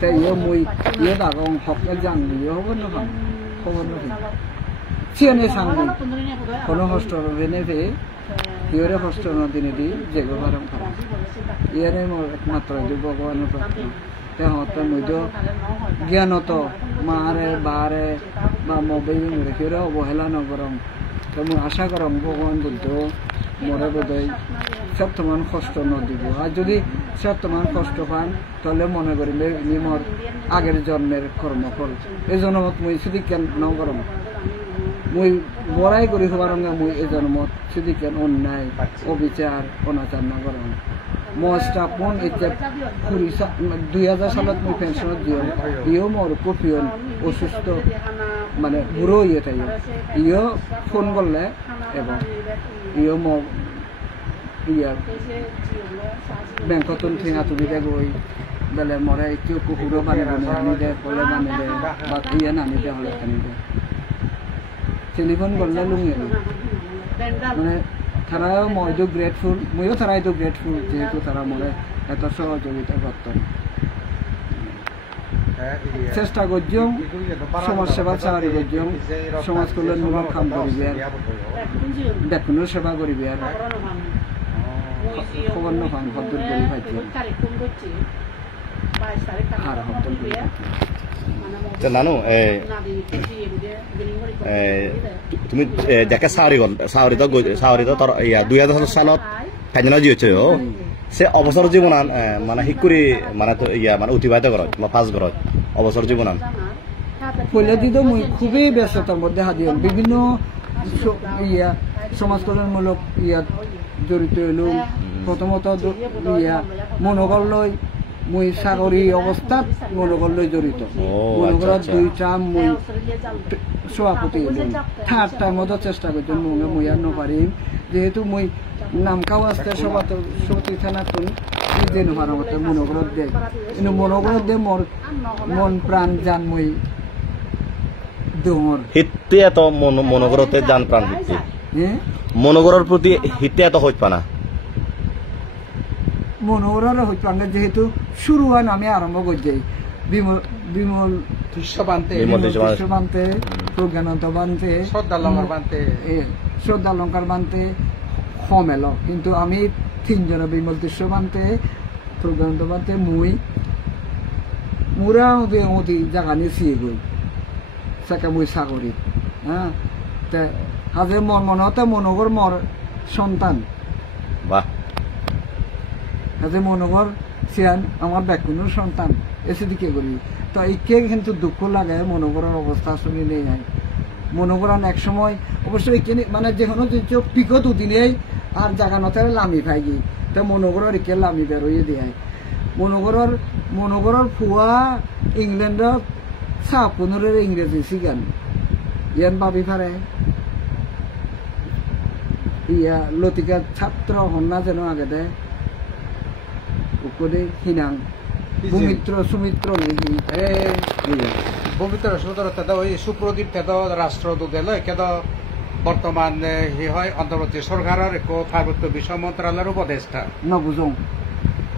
তাইও মই ইয়ে দাগং হকে জানলি হব নহয় খবর নহয় সিয়নে সাংলি কোনো হস্টর বেনে ফে ইয়রে হস্টর নদিনে দি যেগো ভারম খারাপ ইয়ারে মোর একমাত্র ভগবানের প্রার্থনা তেহতে মইতো জ্ঞানত মারে বারে বা মোবাইল রেখে অবহেলা নকরম তো মই আশা করম ভগবান বুদ্ধ মরে বোধহয় সত্যমান কষ্ট ন দিব আর যদি সত্যমান কষ্ট পান তাহলে মনে করি মোর আগের জন্মের কর্মফল এই জন্মত মুই যদি কেন ন করম মুই বড়াই করি হবার মুই এই জন্মত যদি কেন অন্যায় অবিচার অনাচার না করম মস্তাপন এতিয়া 2000 সালত মুই পেনশনত দিও ইও মোর কপিয়ন অসুস্থ মানে বুড়ো ইয়ে তাই ইও ফোন করলে এবং ইও মোক ইয়া বেংকতন ঠিঙা তুলি দে গই বেলে মরে কেউ কুকুরও বানিয়ে আনি দে কলে বানিয়ে দে বা ইয়ে নানি দে হলে আনি দে টেলিফোন করলে লুঙে মানে তারাও মইতো গ্রেটফুল মইও তারাইতো গ্রেটফুল যেহেতু তারা মরে এত সহযোগিতা করতেন চেষ্টা করছিও সমাজ সেবা চাকরি করছিও সমাজ কল্যাণমূলক কাম করিবি আর বেতনের সেবা করিবি আর খবর নখান ভদ্র করি পাইছি আর ভদ্র করি নানু তুমি যাকে চাকরি তো তোর 2000 সালত কাজিনা যিয়েছে সে অবসর জীবনান মানে শিক্ষুরি মানে ইয়া মানে অতিবাহিত করত বা পাঁচ ঘরত অবসর জীবনান পয়লা দিত মুই খুবই ব্যস্ততার মধ্যে হাজির বিভিন্ন ইয়া সমাজ কল্যাণমূলক ইয়া জড়িত হইলাম প্রথমত ইয়া মনোবল লই মুই চাকরি অবস্থাত মনোবল লই জড়িত মনোবলত 2 টাইম মুই সভাপতি থার্ড টাইমত চেষ্টা করছি মুই আর নপারিম যেহেতু মুই নামকাও আসতে সভাপতি থানাতুন যে নোহার মতে মনোবলত দেয় কিন্তু মনোবলত দিয়ে মোর মন প্রাণ জান মুই দমর হিতে এত মনোগরতে জান প্রাণ হিতে মনোগরের প্রতি হিতে এত হইত পানা মনোগরের হইত পানা যেহেতু শুরু হয় আমি আরম্ভ করছি বিমল দৃশ্যবান্তে প্রজ্ঞানন্দ বান্তে শ্রদ্ধালঙ্কার বান্তে কমেল কিন্তু আমি তিনজনে বিমল দৃশ্য বান্তে প্রজ্ঞানন্দ বান্তে মুরা ওদি জায়গা নিয়ে চিয়ে গই সেকে মুই চাকরি হ্যাঁ হাজে মনতে মনোগর মর সন্তান হাজে মনোগর সিয়ান আমার ব্যাকুনের সন্তান এসে দিকে করি তো একে কিন্তু দুঃখ লাগে মনোগরের অবস্থা শুনে নেই হয় মনোগরান এক সময় অবশ্যই এখানে মানে যে কোনো পিকত উদিনেই আর জায়গা নথে লামি খাইগি তো মনোগরের একে লামি বেরোয় দিয়ে মনোগরের ফুয়া ইংল্যান্ডর 15 ইংরেজি শিখান ইয়ান ভাবি পারে ইয়া লতিকার ছাত্র হন্না যেন আগে দেয় উপরে হিনাং সুমিত্র লিখি পবিত্র সুতরাং ওই সুপ্রদীপ তেদ রাষ্ট্রদূত এলো একেদ বর্তমান হি হয় অন্তর্বর্তী সরকারের এক পার্বত্য বিষয় মন্ত্রণালয়ের উপদেষ্টা নবুজং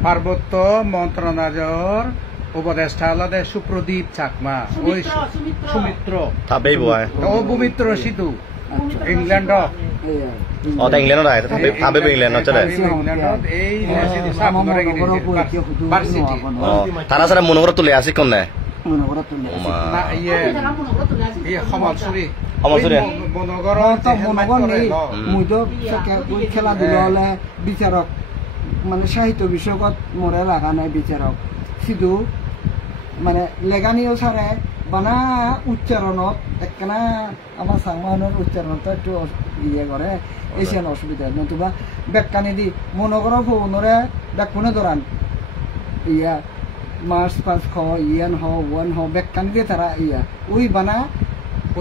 পার্বত্য মন্ত্রণালয়ের উপদেষ্টা হলো সুপ্রদীপ চাকমা ওই সুমিত্র ও পবিত্র সিধু ইংল্যান্ড ইংল্যান্ড তারা সারা মনোগর তুলে আসি কোন খেলাধুলা হলে বিচারক মানে সাহিত্য বিষয়ত মরে লাগা নাই বিচারক শুধু মানে লেগানিও ছাড়ে বানা উচ্চারণত একখানা আমার সাংবাদিক উচ্চারণটা একটু ইয়ে করে এসিয়ান অসুবিধা নতুবা ব্যাখ্যানি দি মনোগর ফোনরে ব্যাখ্যানে ধরান ইয়া মার্চ পাঁচ খ ইয়ান হ ওয়ান হ ব্যাখ্যানি দিয়ে তারা ইয়া ওই বানা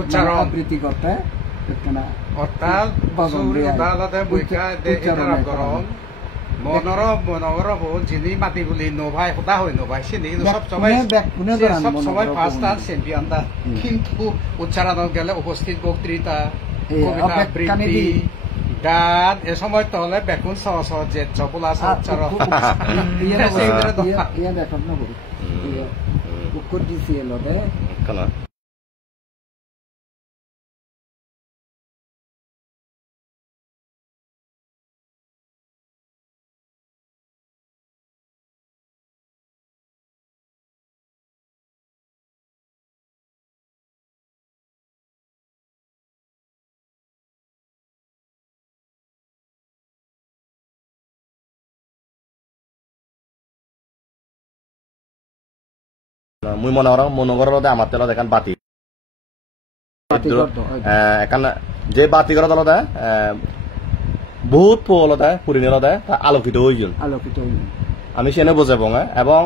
উচ্চারণ আবৃত্তি করতে একখানা অর্থাৎ মনোরম যিনি মাতি বলি নভাই সদা হয় নভাই চিনি সব সময় ফার্স্ট আর চ্যাম্পিয়ন দা কিন্তু উচ্চারণ গেলে উপস্থিত বক্তৃতা কবিতা আবৃত্তি গান এ সময় তাহলে বেকুন সহজ যে চপলা উচ্চারণ মুই মনে করো আমার তেল দেখান বাতি এখান যে বাতি করা দলতে বহুত পোলতে পুরিনলতে আলোকিত হয়ে আমি সেনে বুঝাবো এবং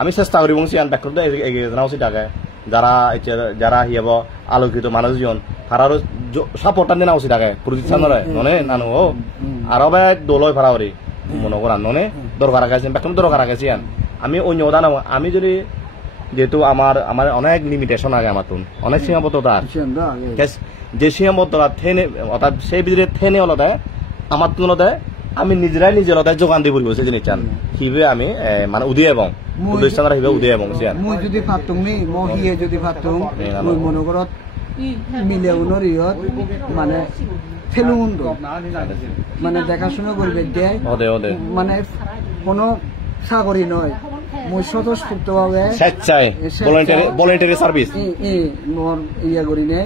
আমি চেষ্টা করি সিয়ান ব্যাক করতে এগিয়ে জানাও সেটাকে যারা হিয়াব আলোকিত মানুষজন তারা সাপোর্টার দিন উচিত থাকে প্রতিষ্ঠান ননে নানু ও আরো দোলয় ভাড়া করি মনে করান ননে দরকার গেছেন ব্যাক দরকার গেছেন আমি অন্য দান আমি যদি যেহেতু আমার অনেক লিমিটেশন আগে আমার তুন অনেক সীমাবদ্ধতা যে সীমাবদ্ধতা থেনে অর্থাৎ সেই ভিতরে থেনে হলতে আমার তুলতে আমি নিজেরাই নিজের যোগান দিব সেই জিনিস চান হিবে আমি মানে উদয় এবং প্রতিষ্ঠানরা হিবে উদয় এবং মই যদি ফাতুং নি মই হিয়ে যদি ফাতুং মই মনে করত মিলে উনরিয়ত মানে ফেলুন মানে দেখাশোনা করবে দেয় মানে কোনো সাগরী নয় মই স্বতঃস্ফূর্তভাবে স্বেচ্ছায় ভলান্টারি সার্ভিস মোর ইয়া করি নে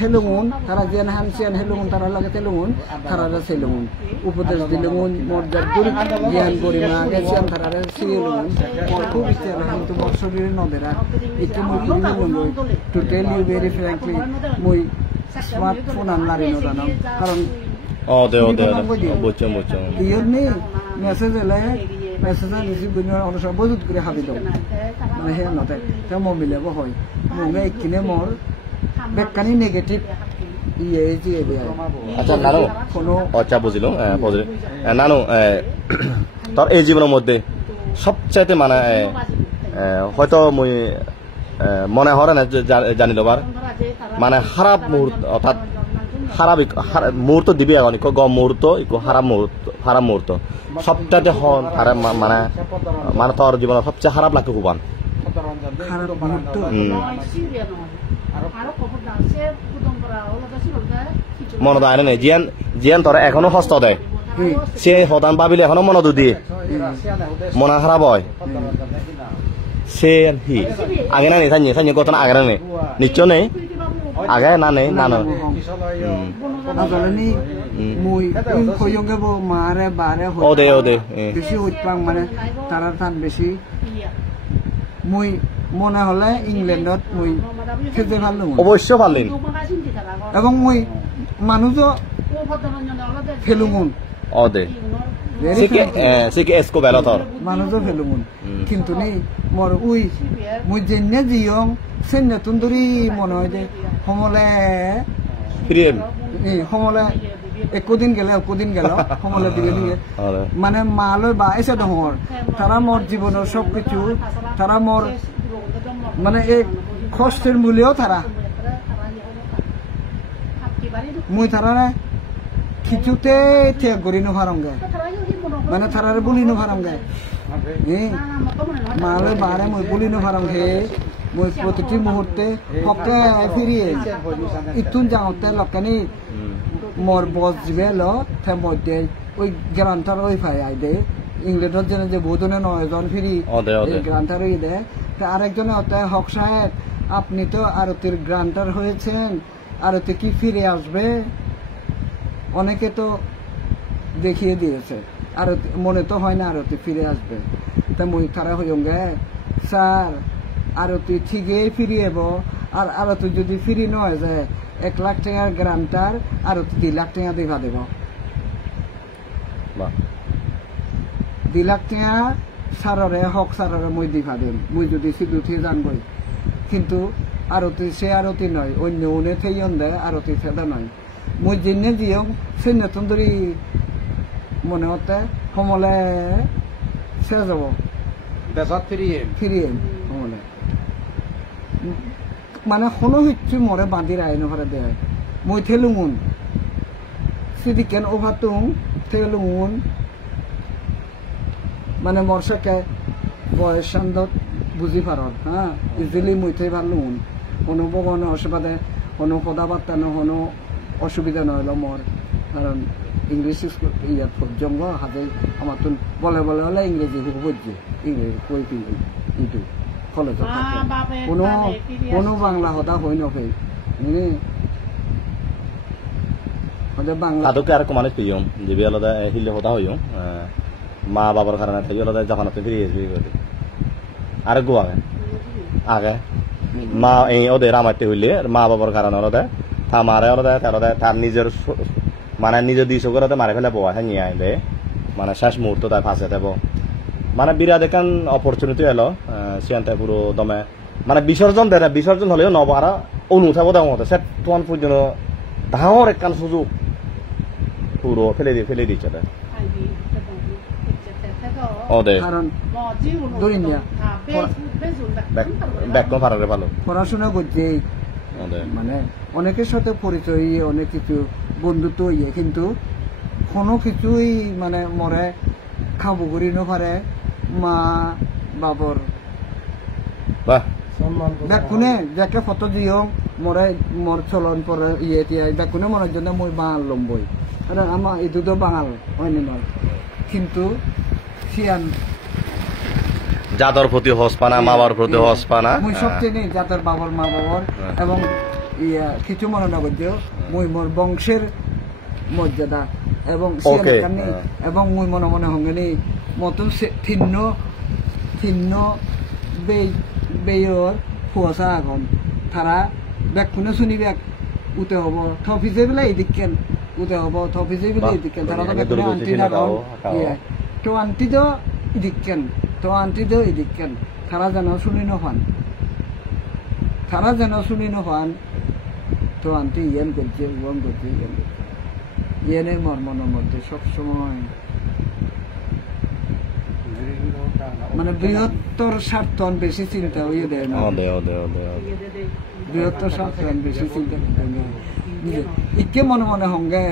হেলুমুন তারা যেন হানছিয়ান হেলুমুন তারা লাগে তেলুমুন তারা সেলুমুন উপদেশ দিলুমুন মোর যদ্দুর জ্ঞান করি না গেছিয়ান তারা সিলুমুন মোর খুব ইচ্ছা কিন্তু মোর শরীরে নদেরা একটু মই to tell you very frankly মই স্মার্টফোন আনলারি ন জানো কারণ বুঝছো ইয়নি মেসেজ এলে মেসেজা রিসিভ করি অনেক সময় বজুত করে হাবি দাও মানে হে নতে তেওঁ মই মিলাব হয় মগে কিনে মোর বেকানি নেগেটিভ ইয়ে যে আচ্ছা নানু কোনো আচ্ছা বুঝিলো নানু তোর এই জীবনের মধ্যে সবচাইতে মানে হয়তো মই মনে হয় না জানি লবার মানে খারাপ মুহূর্ত অর্থাৎ খারাপ মুহূর্ত দিবি এখন গম মুহূর্ত খারাপ মুহূর্ত সবটাতে হন মানে মানে তোর জীবনে সবচেয়ে খারাপ লাগে কুবান মনে দেয় না জিয়ান তোরা এখনো হস্ত দেয় সে হতান ভাবিলে এখনো মনে দিয়ে মনে খারাপ হয় সে হি আগে না নেই সাইনি কত না আগে না নেই নিশ্চয় নেই আগে না নেই না না মুই কইঙ্গে বো মারে বারে ওদে বেশি উৎপাং মানে তারা টান বেশি মুই মনে হলে ইংল্যান্ডত মুই খেতে পারলাম অবশ্য পারলেন এবং মুই মানুষও ফেলুমুন ওদে সিকে এসকো বেলতর মানুষও ফেলুমুন কিন্তু নেই মোর মুই জেনে জিয়ং সেন নতুন ধরি মনে হয় যে সমলে প্রিয়েম সমলে একদিন গেল সমলে দিবে মানে মালৈ বা এসে ডর তারা মোর জীবনের সবকিছু তারা মোর মানে এই কষ্টের মূল্যও তারা মুই তারা কিছুতে ত্যাগ করি নভারঙ্গে মানে তারারে বলি নভারঙ্গে মালৈ বারে মই বলি নভারঙ্গে মই প্রতিটি মুহূর্তে হকে ফিরিয়ে ইতুন যাওঁতে লকানি মোর বস যাবে ল মধ্যে ওই গ্রান্টার ওই ফাই আই দে ইংল্যান্ডত যেন যে বহুজনে 9 জন ফিরি গ্রান্টার ওই দে আরেকজনে হতে হক সাহেব আপনি তো আরতির গ্রান্টার হয়েছেন আরতি কি ফিরে আসবে অনেকে তো দেখিয়ে দিয়েছে আরতি মনে তো হয় না আরতি ফিরে আসবে তা মই তারা হইঙ্গে স্যার আরতি ঠিকই ফিরে যাব আর আরতি যদি ফিরি নয় যে 1 লাখ টাকার গ্রান্টার আরতি 2 লাখ টাকা দিবা দেব 2 লাখ টাকা সাররে হক সাররে মই দিবা দেব মই যদি সিধুথি জানবই কিন্তু আরতি সে আরতি নয় অন্য উনে থেইন দে আরতি সেদা নয় মই জেনে দিও সে নতুন ধরি মনে হতে সমলে সে যাব বেজাত ফিরিয়ে সমলে মানে কোনো হিচ্ছু মরে বাঁধি রায় নভরে দেয় মই থেলুমুন সিদি কেন ওভাতুং থেলুমুন মানে মরসাকে বয়স সান্দত বুঝি পারত হ্যাঁ ইজিলি মই থৈ পারলুন কোনো ভগবান অসুবিধা কোনো কথাবার্তা কোনো অসুবিধা নহল মোর কারণ ইংলিশ স্কুল ইয়াত জঙ্গ হাতে আমার তো বলে হলে ইংরেজি বুঝছি ইংরেজি কই ইটু কলেজত কোনো বাংলা হতা হই নফে বাংলা আদকে আর মানুষ পেয়ম যে আলাদা হিলে হতা হইম মা বাবার কারণে থাকি আলাদা যখন আপনি ফিরে আসবি আর গোয়া আগে মা এই ওদের আমাতে হইলে মা বাবার কারণে ওরা তা মারে ওরা তার নিজের মানে নিজের দিশ করে মারে ফেলে বয়া হ্যাঁ নিয়ে আইলে মানে শেষ মুহূর্ত তাই ফাঁসে দেব মানে বিরাট এখান অপরচুনিটি এলো সিয়ান্তে পুরো দমে মানে বিসর্জন দেয় বিসর্জন হলেও নব আর অনুঠাবো দেওয়ার মতো সেট তোমার পর্যন্ত ডাঙর একখান সুযোগ পুরো ফেলে দিচ্ছে পড়াশোনা করছে মানে অনেকের সাথে পরিচয় অনেক কিছু বন্ধুত্ব ইয়ে কিন্তু কোনো কিছুই মানে মরে খাবো করি না পারে মা বাবর দেখুনে যাকে ফটো দিও মরে মোর চলন পরে ইয়ে টিয়া দেখুনে মনের জন্য মই বাঙাল লম্বই আমার এইটো তো বাঙাল হয়নি নয় কিন্তু সিয়ান জাতর প্রতি হসপানা মা বাবার প্রতি হসপানা মুই সব চিনি জাতর বাবার মা বাবার এবং ইয়া কিছু মনে না করছেও মুই মোর বংশের মর্যাদা এবং এবং মুই মনে মনে হঙ্গেনি মতো থিন্ন বেয়র ফুয়াশা এখন তারা ব্যাকুনে শুনি ব্যাগ উতে হব থফিসে বেলা এদিকেন উতে হব থফিসে বেলা এদিকেন তারা তো ব্যাকুনে আন্টি না কম তো আন্টি তো এদিকেন তো আন্টি তো এদিকেন তারা যেন শুনি নহান তো আন্টি ইয়ান করছে ওয়ান করছে ইয়ানে মোর মনের মধ্যে সবসময় মানে বৃহত্তর স্বার্থ বেশি চিন্তা হয়ে দেয় না বৃহত্তর স্বার্থ বেশি চিন্তা ইকে মনে মনে হঙ্গে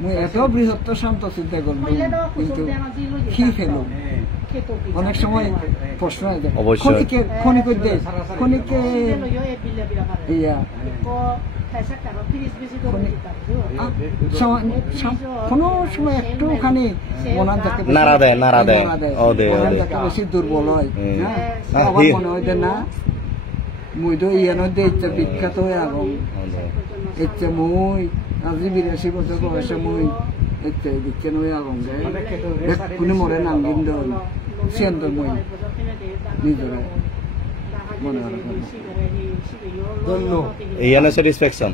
মুই এত বৃহত্তর শান্ত চিন্তা করবো কিন্তু কি ফেলো অনেক সময় প্রশ্ন খনিকে ইয়া কোনো সময় একটুখানি নাড়া দেয় বেশি দুর্বল হয় আবার মনে হয় যে না মুই তো ইয়ানো ইচ্ছা বিখ্যাত হয়ে আগুন ইচ্ছা মুই আজি 82 বছর বয়সে মুই ইচ্ছা বিখ্যাত হয়ে আগুন কোনো মরে নামগিন দল সিয়ান্তর মুই নিজরে মনে হয় ইয়ানো স্যাটিসফ্যাকশন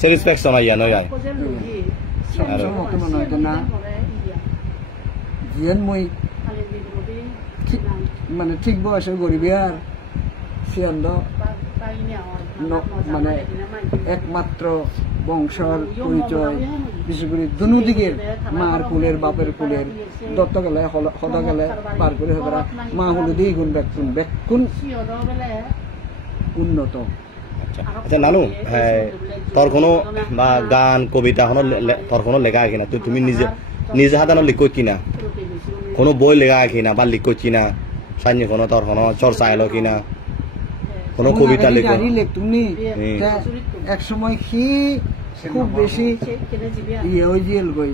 স্যাটিসফ্যাকশন ইয়ানো ইয়াই মনে হয় না জিয়ান মুই মানে ঠিক বয়সে গরিবী আর সিয়ান্দ মানে একমাত্র বংশর পরিচয় বিশেষ করে দুনো দিকের মার কুলের বাপের কুলের দত্ত গেলে হদা গেলে পার করে হদরা মা হলো দিয়ে গুণ ব্যাকুণ উন্নত। আচ্ছা নানু তোর কোনো বা গান কবিতা তোর কোনো লেখা আছে না তুমি নিজে হাতে লিখো কিনা কোনো বই লেখা আছে না বা লিখো কিনা সাইনি কোনো তোর কোনো চর্চা এলো কিনা কোনো কবিতা লেখো তুমি এক সময় কি খুব বেশি ইয়ে হয়ে গেল গই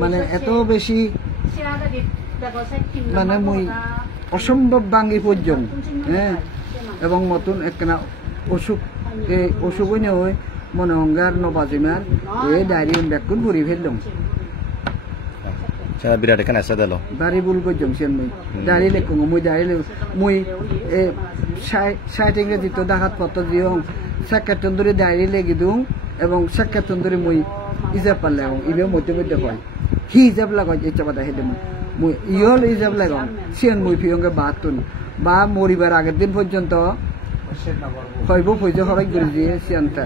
মানে এত বেশি মানে মুই অসম্ভব বাঙ্গি পর্যন্ত হ্যাঁ এবং মতন একখানা অসুখ এই অসুখ হয়ে হয় মনে হঙ্গার নবাজিমার এই ডায়েরি ব্যাকুন ভরি ফেললাম বিরাট এখানে এসে দিল বাড়ি ভুল করছম সেন মুই ডায়েরি লেখো মুই ডায়েরি মুই ষাট ইংরেজি তো ডাকাত পত্র দিও সাক্ষাৎ ধরে ডায়েরি লেগে দিও এবং সাক্ষাৎ ধরে মুই হিসাব পারলে ইবে মধ্যে মধ্যে হয় হি হিসাব লাগাই ইচ্ছা পাতা হেঁটে মুই ইয়ল হিসাব লাগাও সেন মুই ফিয়ঙ্গে বাহাতুন বা মরিবার আগের দিন পর্যন্ত হইব পয়সা খরচ করে দিয়ে সিয়ানটা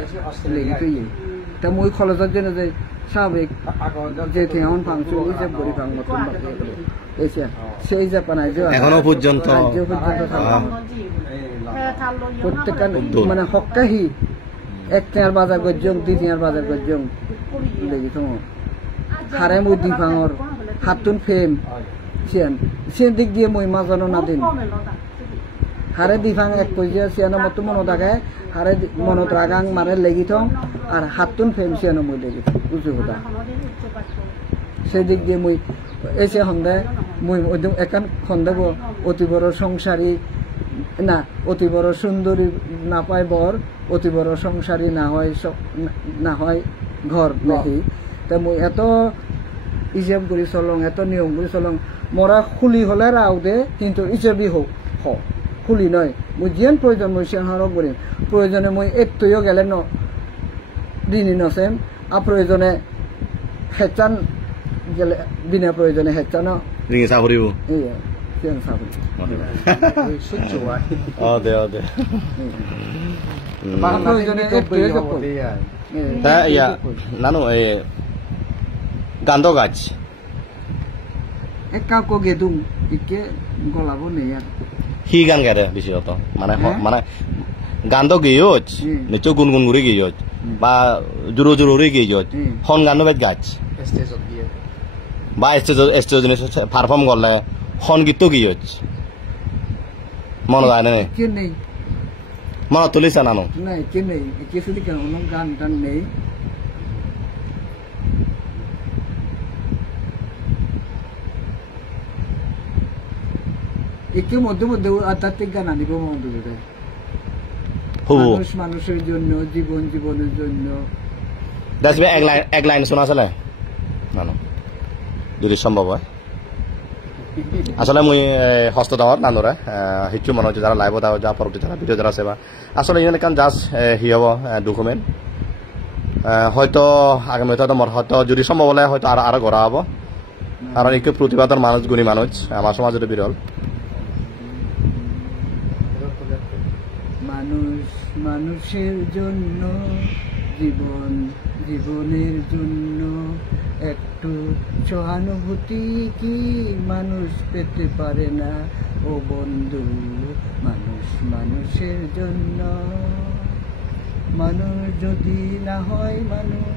লেগে তুই তা মুই খরচের জন্য যে স্বাভাবিক যে থেমন ফাংশন হিসাব করি ফাং মতন সেই হিসাব বানাই এখনো পর্যন্ত প্রত্যেকটা মানে হকাহি এক টিয়ার বাজার গজ্জং দুই টিয়ার বাজার গজ্জং লেগে তো হারে মুই দুই ফাঙর হাতুন ফেম সিয়ান সিয়ান দিক দিয়ে মই মাজানো না দিন হারে দিফাং এক পয়সা সিয়ানো মতো মনত থাকে হারে মনত রাগাং মারে লেগি থং আর হাতুন ফেম সিয়ানো মই লেগি উঁচু কথা সেই দিক দিয়ে মই এসে সন্ধ্যায় মই একান সন্ধ্যাব অতি বড় সংসারী না অতি বড় সুন্দরী না পায় বর অতি বড় সংসারী না হয় ঘর নাকি তা মই এত হিসাব করে চলং এত নিয়ম করে চলং মরা খুলি হলে রাও দে কিন্তু হিসাবই হোক খুলি নয় মই যিয়েন প্রয়োজন মই সিয়ান হরক করিম প্রয়োজনে মই একটুও গেলে ন দিনই নসেম আর প্রয়োজনে হেচান গেলে বিনা প্রয়োজনে হেচান রিং সাহরিব ইয়া সিয়ান সাহরি অদে প্রয়োজনে একটুও তা ইয়া নানু এই গান্ধ গাছ একাকো গেদুম ইকে গলাবো নেই আর হি গান গারে বিশেষত মানে মানে গান তো গেয়জ নিচে গুনগুন করে গেয়জ বা জোরো জোরো করে গেয়জ হন গান বেদ গাছ বা স্টেজ পারফর্ম করলে হন গীত গেয়জ মনে হয় না কে নেই মনে তুলিস নানো না কে নেই কে শুধু কেন গান টান নেই একে মধ্যে মধ্যে আধ্যাত্মিক গান আনিব মন্দিরে মানুষ মানুষের জন্য জীবন জীবনের জন্য দেখবে এক লাইন শোনা আসলে নানো যদি সম্ভব হয় আসলে মুই হস্ত দাওয়ার নানুরা হিচু মনে হচ্ছে যারা লাইভ দাও যা পরবর্তী যারা ভিডিও যারা আছে বা আসলে এখানে কারণ জাস্ট হি হব ডকুমেন্ট হয়তো আগামী হয়তো যদি সম্ভব হলে হয়তো আরো করা হবো কারণ একটু প্রতিবাদের মানুষ গুণী মানুষ আমার সমাজের বিরল মানুষ মানুষের জন্য জীবন জীবনের জন্য একটু সহানুভূতি কি মানুষ পেতে পারে না ও বন্ধু মানুষ মানুষের জন্য মানুষ যদি না হয় মানুষ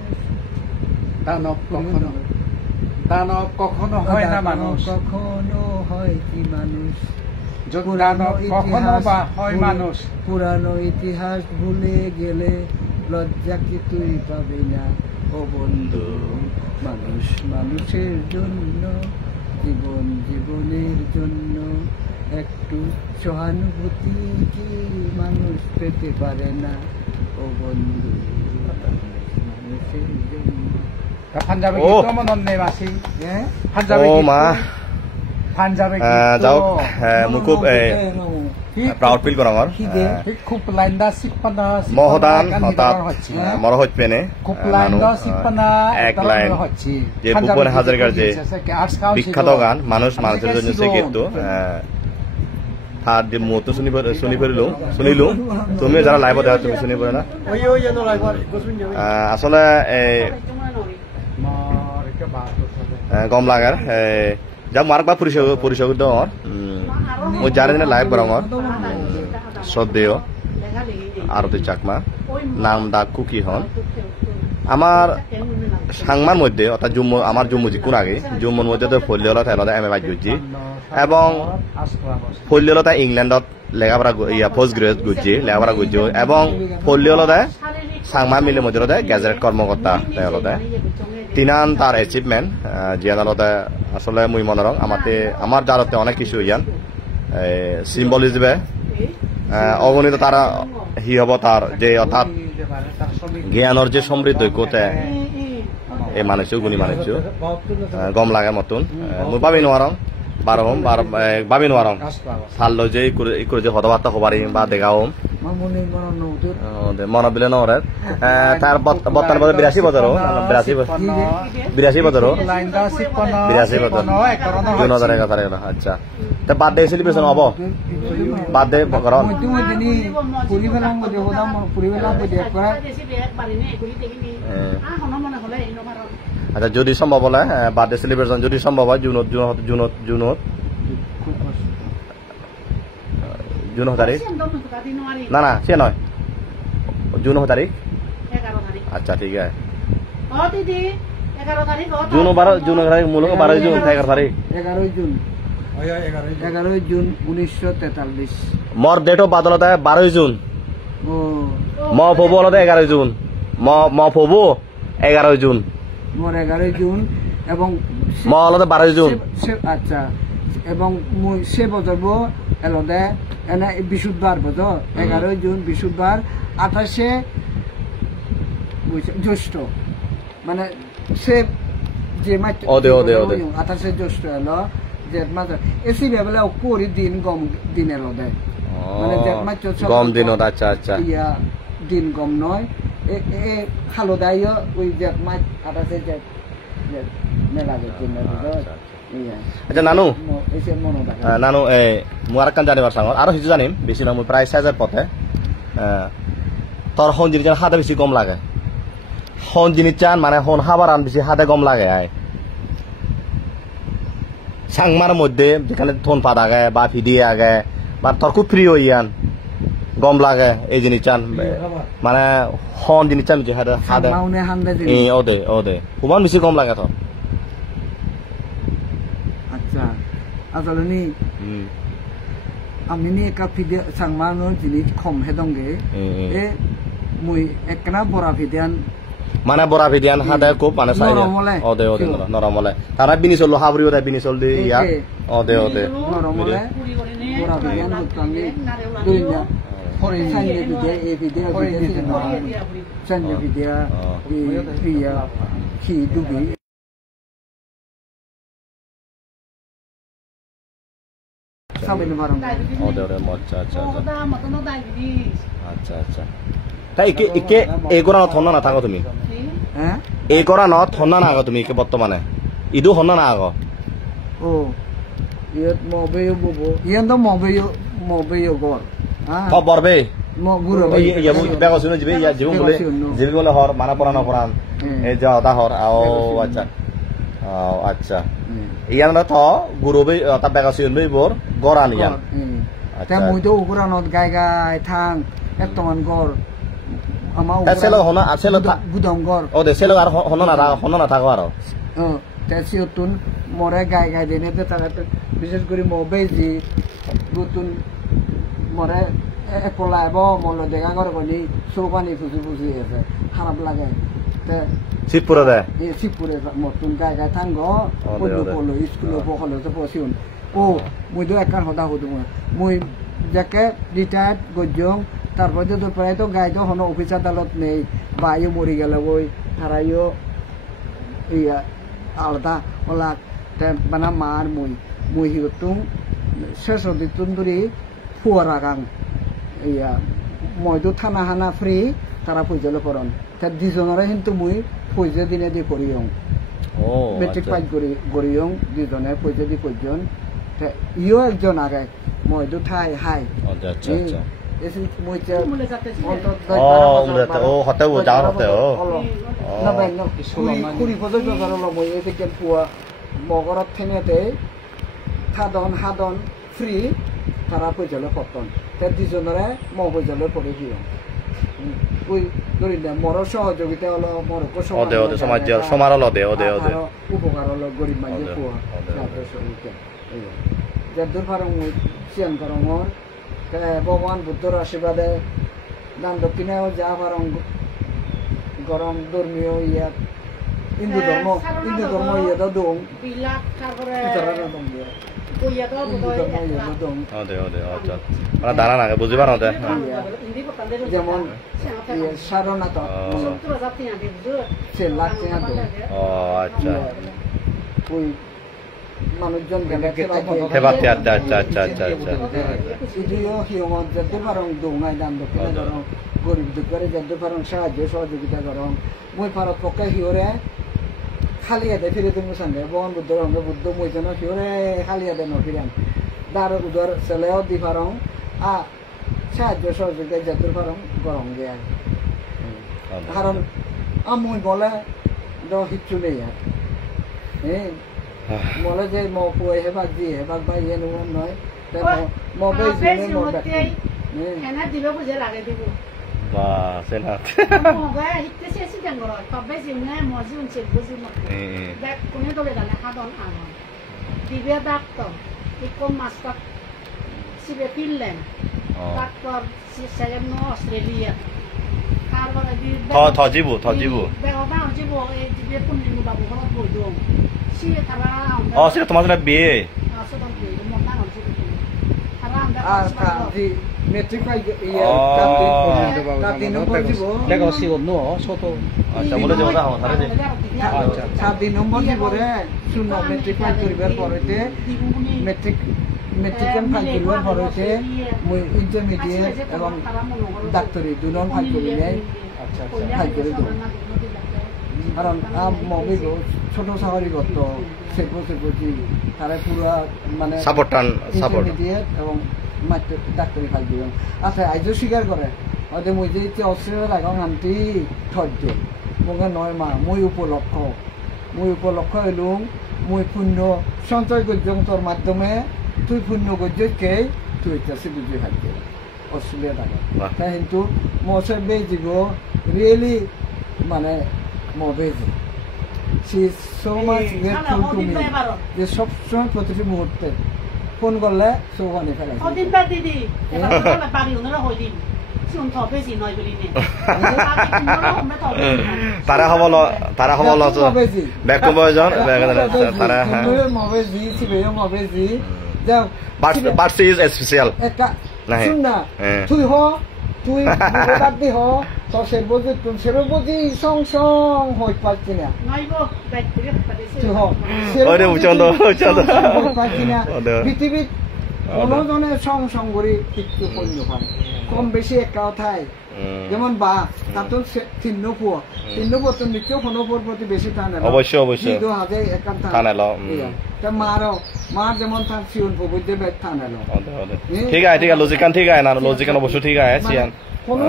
দানব কখনো হয় না মানুষ কখনো হয় কি মানুষ পুরানো ইতিহাস ভুলে গেলে লজ্জা কি তুই পাবি না ও বন্ধু মানুষ মানুষের জন্য জীবন জীবনের জন্য একটু সহানুভূতি কি মানুষ পেতে পারে না ও বন্ধু মানুষের জন্য পাঞ্জাবে গীত মনত নেই মাসি পাঞ্জাবে যাও মুকুব প্রাউড ফিল করা আমার খুব লাইনদা সিপানা মহদান হঠাৎ মরহজ পেনে এক লাইন যে ভুবন হাজারিকার যে বিখ্যাত গান মানুষ মানুষের জন্য সে গীত তার যে মতো শুনিলো তুমি যারা লাইভ দেখা তুমি শুনি পড়ে না আসলে গম লাগার যা মার্ক বা পরিচয় দর ওই যারা দিনে লাইভ করা আমার শ্রদ্ধেয় আরতি চাকমা নাম দা কুকি হন আমার সাংমার মধ্যে অর্থাৎ জম্মু আমার জম্মু কোন আগে জম্মুর মধ্যে তো ফল্লিওলতা এলাদা এম এ বাজ্যুজি এবং ফল্লিওলতা ইংল্যান্ডত লেখাপড়া পোস্ট গ্রাজুয়েট গুজি লেখাপড়া গুজি এবং ফল্লিওলতা সাংমা মিলের মধ্যে গ্যাজেট কর্মকর্তা তেওঁলোকে তিনান তার অ্যাচিভমেন্ট জিয়ান আলাদা আসলে মুই মনে রং আমার জালতে অনেক কিছু ইয়ান সিম্বলিজবে অগণিত তারা হি হব তার যে অর্থাৎ জ্ঞানের যে সমৃদ্ধ কোতে এই মানুষ গুণী মানুষ গম লাগে মতন মুই পাবি নোয়ারং বারোম বাবি নোয়ারং সাল্লো যে যে হতবার্তা হবারি বা দেখাও মনে বিলে নরে তার বর্তমান বছর 82 বছর 82 বছর 82 বছর 2011 আচ্ছা তা বার্থডে সেলিব্রেশন হব বার্থডে করন আচ্ছা যদি সম্ভব হলে বার্থডে সেলিব্রেশন যদি সম্ভব হয় জুন তারিখ না না সে নয় জুন তারিখ আচ্ছা ঠিক আছে জুন 12 মূলত 12 জুন 11 তারিখ 11 জুন 1943 মোর ডেট অফ বার্থ হলো 12 জুন ম ফবু হলো 11 জুন ম ফবু 11 জুন মোর 11 জুন এবং ম হলো 12 জুন আচ্ছা এবং সে বছর এলদে এনে বৃহস্পতিবার বতো 11 জুন বৃহস্পতিবার 28 জ্যৈষ্ঠ মানে সে যে মাস 28 জ্যৈষ্ঠ এলো যে মাস এসি বেলা কোরি দিন গম দিন এলদে মানে জেঠ মাস গম দিনত আচ্ছা আচ্ছা ইয়া দিন গম নয় এ খালো দাইও ওই জেঠ মাস 28 জেঠ মেলা দিন আচ্ছা নানু নানু মই আর কান জানিবার সাঙ্গ আর কিছু জানিম বেশি না মই প্রায় 6000 পথে তোর হন জিনিস হাতে বেশি কম লাগে হন জিনিস চান মানে হন হাবার আন বেশি হাতে কম লাগে আয় সাংমার মধ্যে যেখানে থন পাত আগে বা ফিডি আগে বা তোর খুব প্রিয় ইয়ান গম লাগে এই জিনিস চান মানে হন জিনিস চান যে হাতে হাতে ওদে কুমান বেশি কম লাগে তোর আচ্ছা আসলে নি আমি নি একা ফিডে সাংমানো জিনিস কম হেদঙ্গে এ মুই একনা বড়া ফিডিয়ান মানে বড়া ভিডিয়ান হাতে খুব মানে চাই ওদে নরমলে তারা বিনিচল হাবরি ওদে বিনিচল দি ইয়া ওদে নরমলে বড়া ভিডিয়ান হতাঙ্গে দুইনা ফরে সাইনে ভিডিয়া এ ভিডিয়া সাইনে ভিডিয়া ইয়া কি দুবি সাবিন বারং ওদে মচ্চা আচ্ছা আচ্ছা আচ্ছা তাই ইকে এই করা থন্না না থাকো তুমি হ্যাঁ এই করা ন থন্না না আগো তুমি ইকে বর্তমানে ইদু হন্না না আগো ও ইয়ত মবেয়ো ববো ইয়ন্দো মবেয়ো গর সব বরবে মগুরো ইয়া মুই বেগো শুনে জিবে ইয়া জিবু বলে হর মানা পড়া না পড়ান এই যা দা হর আও আচ্ছা আচ্ছা ইয়ান না তো গুরুবে তা বেগো শুনে বর গরান ইয়ান তা মুই তো উকুরানত গায় গায় থাং একটমান গর আমা সেলো হনা সেলো গুদম গর ও দে সেলো আর হনা না থাকো আর তা সিওতুন মরে গায় গায় দেনে তে তারা বিশেষ করে মবেজি গুতুন মরে একলাইব মল দেখা করে বলি সোপানি ফুসি আছে খারাপ লাগে তে শিবপুরে দে এই শিবপুরে মতুন গায় গায় থাঙ্গ বন্ধু বলো স্কুলে পড়লো তো পছিউন ও মুই তো একখান হতা হতো মুই যাকে রিটায়ার্ড গজং তারপর তো প্রায় তো গাই তো হন অফিস আদালত নেই বাইও মরি গেল ওই তারাইও ইয়া আলাদা ওলা বানা মার মুই হিতুং শেষ দিতুন ধরি ফুয়ারা গাং ইয়া মইতো থানা হানা ফ্রি তারা পয়সালো করন তার দুজনরে কিন্তু মুই পয়সা দিনে দি করিয়ং মেট্রিক পাস করিয়ং দুজনে পয়সা দি কইজন ইও একজন আগে মইতো ঠাই হাই আচ্ছা আচ্ছা এসে মইচা ও হতে ও যাও হতে ও না ভাই না কুড়ি বছর ধরলো মই এদিকে পুয়া মগরত থেনেতে হাদন ফ্রি তারা পয়সালো কতন তে দুজনরে ম পয়সালো করে দিও ওই ধরি না মর সহযোগিতা হলো মরকো সমাজ উপকার হলো গরিব মানুষ পুয়া যাদের ফারং সিয়ান করঙর ভগবান বুদ্ধর আশীর্বাদে দান দক্ষিণেও যা ফারং গরম ধর্মীয় ইয়া হিন্দু ধর্ম ইয়েদও দং যেমন সারনাথ ওই মানুষজন গরিব দুঃখের যাদের পারং সাহায্য সহযোগিতা করং মই ভারত পক্ষে হিওরে খালি হাতে ফিরে তুমি সান্দে ভগবান বুদ্ধ বুদ্ধ মইজন হিওরে খালি হাতে নফিরান দার উদর ছেলেও দি পারং সাহায্য সহযোগিতা যাদের পারং গরম গিয়া কারণ আমি বলে হিচ্ছু নেই আর মলে যে ম পুয়ে হেবাক দি হেবাক বাই ইয়ে নয় মবে জিনে মবে এনা দিবে বুঝে লাগে দিব বা সেনা মবে হিতে শেষি দেন গর তবে জিনে মজিন চেক বুঝি মত দেখ কোনে দলে দালে হাদন আনো দিবে ডাক্তার ইকো মাস্টার সিবে ফিনল্যান্ড ডাক্তার সিসাইম নো অস্ট্রেলিয়া কারবারে দি থজিবু বেবা জিবু এই দিবে পুনি বাবু হল বইদম সেটা তোমার জন্য বিয়ে আর মেট্রিক পাই ইয়া কাতি নম্বর দিব দেখো সিওন নো ছোট আচ্ছা বলে দেব না তারে দে আচ্ছা 7 নম্বর দিব রে শূন্য মেট্রিক পাই করিবার পরেতে মেট্রিক মেট্রিকেন ফাইকুলের পরে মুই ইন্টারমিডিয়েট এবং ডাক্তারি দুজন ফাইকুলি নেই ফাইকুলি দেব কারণ মবিল ছোট সাহারি করত সেপ্রতি তারা পুরো মানে ইন্টারমিডিয়েট এবং ডাক্তারি ফাইকুলি আচ্ছা আইজও স্বীকার করে হয়তো মুই যে অস্ট্রেলিয়া লাগাও নামটি ধৈর্য মোকে 9 মাহ মুই উপলক্ষ এলুম মুই পুণ্য সঞ্চয় করছং তোর মাধ্যমে তুই পুণ্য করছকে তুই ইতিহাসে বুঝে থাকবে অস্ট্রেলিয়া টাকা তাই কিন্তু মশে বেজিব রিয়েলি মানে বেজি she so much grateful to me যে সবসময় প্রতিটি মুহূর্তে ফোন করলে সৌভানি ফেলে তারা হবল ব্যাক বয়জন তারা বাট সি ইজ স্পেশাল নাহি তুই হ তুই বাদ দি হ তো সে বুঝি তুমি সে বুঝি সং সং হই পাচ্ছি না নাইবো ব্যাক করে তুই হ ওরে উচন্দ পৃথিবী কোনজনে সং সং করে কিছু পণ্য পায় কম বেশি এক কথায় যেমন বা তার তো তিন্ন তো নিত্য কোনো প্রতি বেশি টান অবশ্যই মার যেমন তার সিউন প্রবুদ্ধে ব্যাগ টান এলো ঠিক আছে লজিকান ঠিক আছে না লজিকান অবশ্য ঠিক আছে কোনো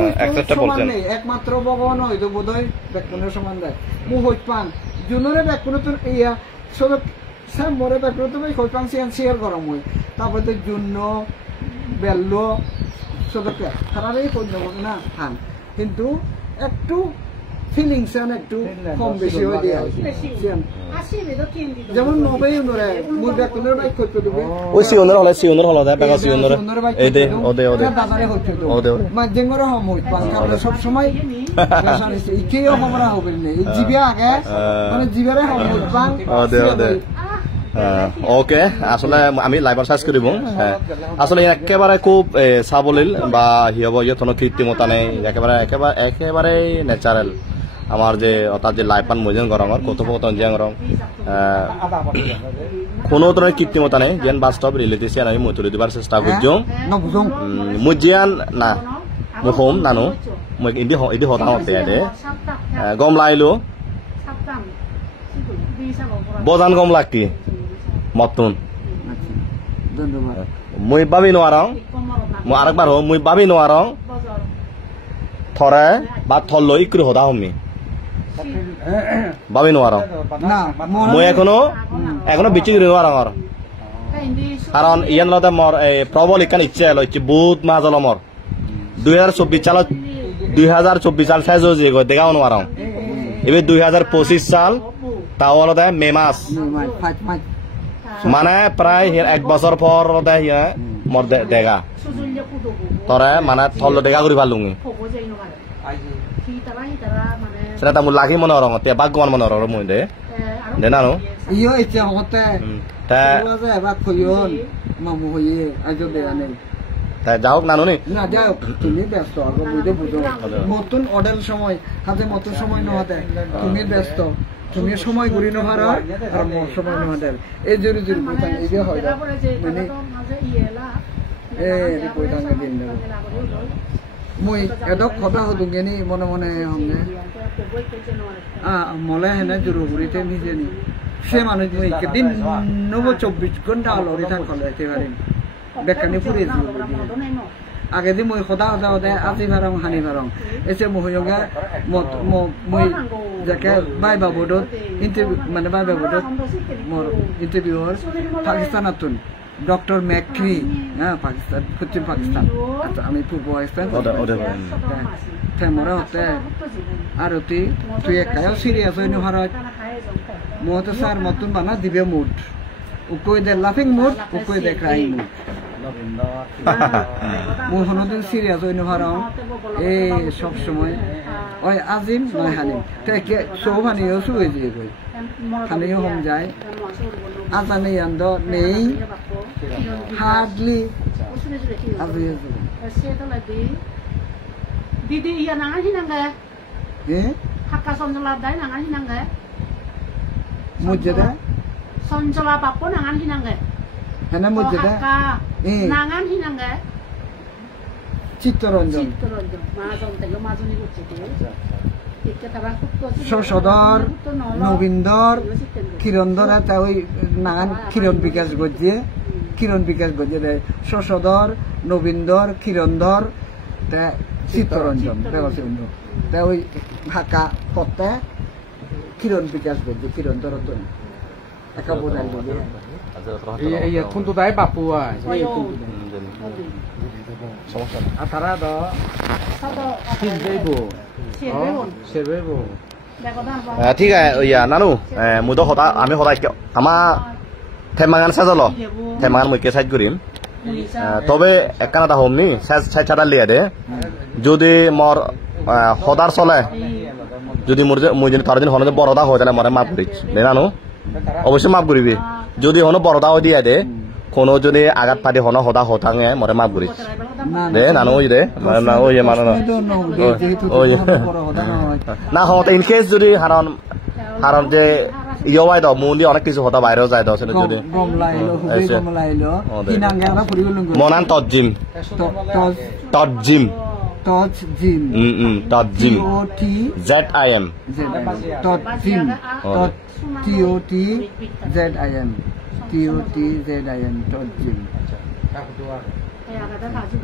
নেই একমাত্র ভগবান হয়তো বোধ হয় ব্যাকুণের সমান দেয় মু হইত পান জুনরে ব্যাকুণ তো ইয়া সব স্যার মরে ব্যাকুণ তো হইত পান শেয়ার করম হই তারপরে তো জুন্ন বেল্ল সদকে তারাই পড়ল না খান কিন্তু একটু ফিলিংস একটু কম বেশি হয়ে দিয়ে যেমন নবেই নরে মুই ব্যাকুণের বাইক করতে দেব ওই সিওনের হলো দা বেগা সিওনের এই দে ওদে দাদারে হচ্ছে তো মাঝেঙ্গর হম হইত পান আমরা সব সময় পেশানিছে ইকেও हमरा হবে না এই জিবে আগে মানে জিবেরে হম হইত পান ওদে ওকে আসলে আমি লাইভার সার্চ করিব আসলে একেবারে খুব সাবলীল বা হিয়ব ইয়তন কৃত্রিমতা নেই একেবারে ন্যাচারাল আমার যে অর্থাৎ যে লাইফান মজেন গরমর কথোপকথন যে গরম কোনো ধরনের কৃত্রিমতা নেই যেন বাস্তব রিলেটিশিয়ান আমি মই তুলে দিবার চেষ্টা করছং মুজিয়ান না মুহম নানো মই ইদি হতা হতে দে গম লাইলো বজান গম লাগতি মতন মুই বাবি নোয়ারং মই আরেকবার হো মুই বাবি নোয়ারং থরে বা থল্লো ইক্রু হদা হমি বাবি নোয়ারং মই এখনো বিচিং নোয়ারং আর কারণ ইয়ান লতে মর প্রবল ইকান ইচ্ছে এলো ইচ্ছে বহুত মাজল মর 2024 সাল শেষ হয়ে গো দেখা নোয়ারং এবে 2025 সাল তাও আলাদা মে মাস মানে প্রায় 1 বছর পর মর দেখা তরে মানে থল দেখা করি ভালুঙি সেটা তামু লাগি মনে রঙ তে বাগমান মনে রঙ মই দে নানো ইয়ো ইচ্ছে হতে তা বা কইন মামু হইয়ে আজো দে আনে তা যাও নানো নি না যাও তুমি ব্যস্ত আগে বুঝে বুঝো নতুন অর্ডার সময় হাতে মত সময় ন হতে তুমি ব্যস্ত তুমি সময় ঘুরি নহার আর মোর সময় নহাদের এই জোরে জোরে কথা এই যে হয় মানে রিপোর্ট আনে দিন দেব মই এদক কথা হদুঙ্গেনি মনে মনে হমনে মলে হেনে জোর ঘুরিতে নিজেনি সে মানুষ মই দিন 24 ঘন্টা লরি থাক কলে একেবারে বেকানি ফুরে আগে দি মই খদা আজি ভারং হানি ভারং এসে মহয়ঙ্গা মই যাকে বাই বাবুদত ইন্টারভিউ মানে বাই বাবুদত মোর ইন্টারভিউর পাকিস্তান আতুন ডক্টর ম্যাক্রি হ্যাঁ পাকিস্তান পশ্চিম পাকিস্তান আচ্ছা আমি পূর্ব পাকিস্তান তাই মরা হতে আর তুই একাও সিরিয়াস হইনি ভারত মতো স্যার মতন বানা দিবে মুড উকই দে লাফিং মুড উকই দে ক্রাইং মুড মই হনদিন সিরিয়াস হইনি ভারং এই সব সময় ওই আজিম নয় হানিম তাকে সৌভানিও শুয়ে দিয়ে গই খানিও হম যায় আজানে আন্দ নেই হার্ডলি দিদি ইয়া নাঙা হিনাঙ্গা হাক্কা সঞ্জলা দাই নাঙা হিনাঙ্গা মুজেদা সঞ্জলা বাপ্পো নাঙা হিনাঙ্গা হেনে মসজিদে নাঙান হিনাঙ্গা চিত্তরঞ্জন মাজন থেকে মাজনী করছে শশধর নবীনধর কিরণধর ওই নাগান কিরণ বিকাশ গজিয়ে শশধর নবীনধর কিরণধর চিত্তরঞ্জন ওই ভাকা পথে কিরণ বিকাশ গজিয়ে কিরণধর একা বোঝাই কোনটো তাই বাপু তারা ঠিক আছে নানু মই সদায় আমি সদায় আমার থেমাগান সাজাল থেমাগান মই সাইড করিম তবে একখানা হম নি সাইড ছাড়া লিয়া দে যদি মর সদার চলে যদি মই যদি তার দিন হনে বড়দা হয় তাহলে মরে মাফ করিস দে নানু অবশ্যই মাফ করবি যদি হনো বড়দা হয় দিয়া দে কোনো যদি আঘাত পাতি হনো সদা হতাঙে মরে মাফ করিস দে নানু ওই দে ওই মানে না হতে ইন কেস যদি হারণ যে ইয়ে দ মুন্দি অনেক কিছু হতা বাইরেও যায় দশ যদি মনান তজিম ZIM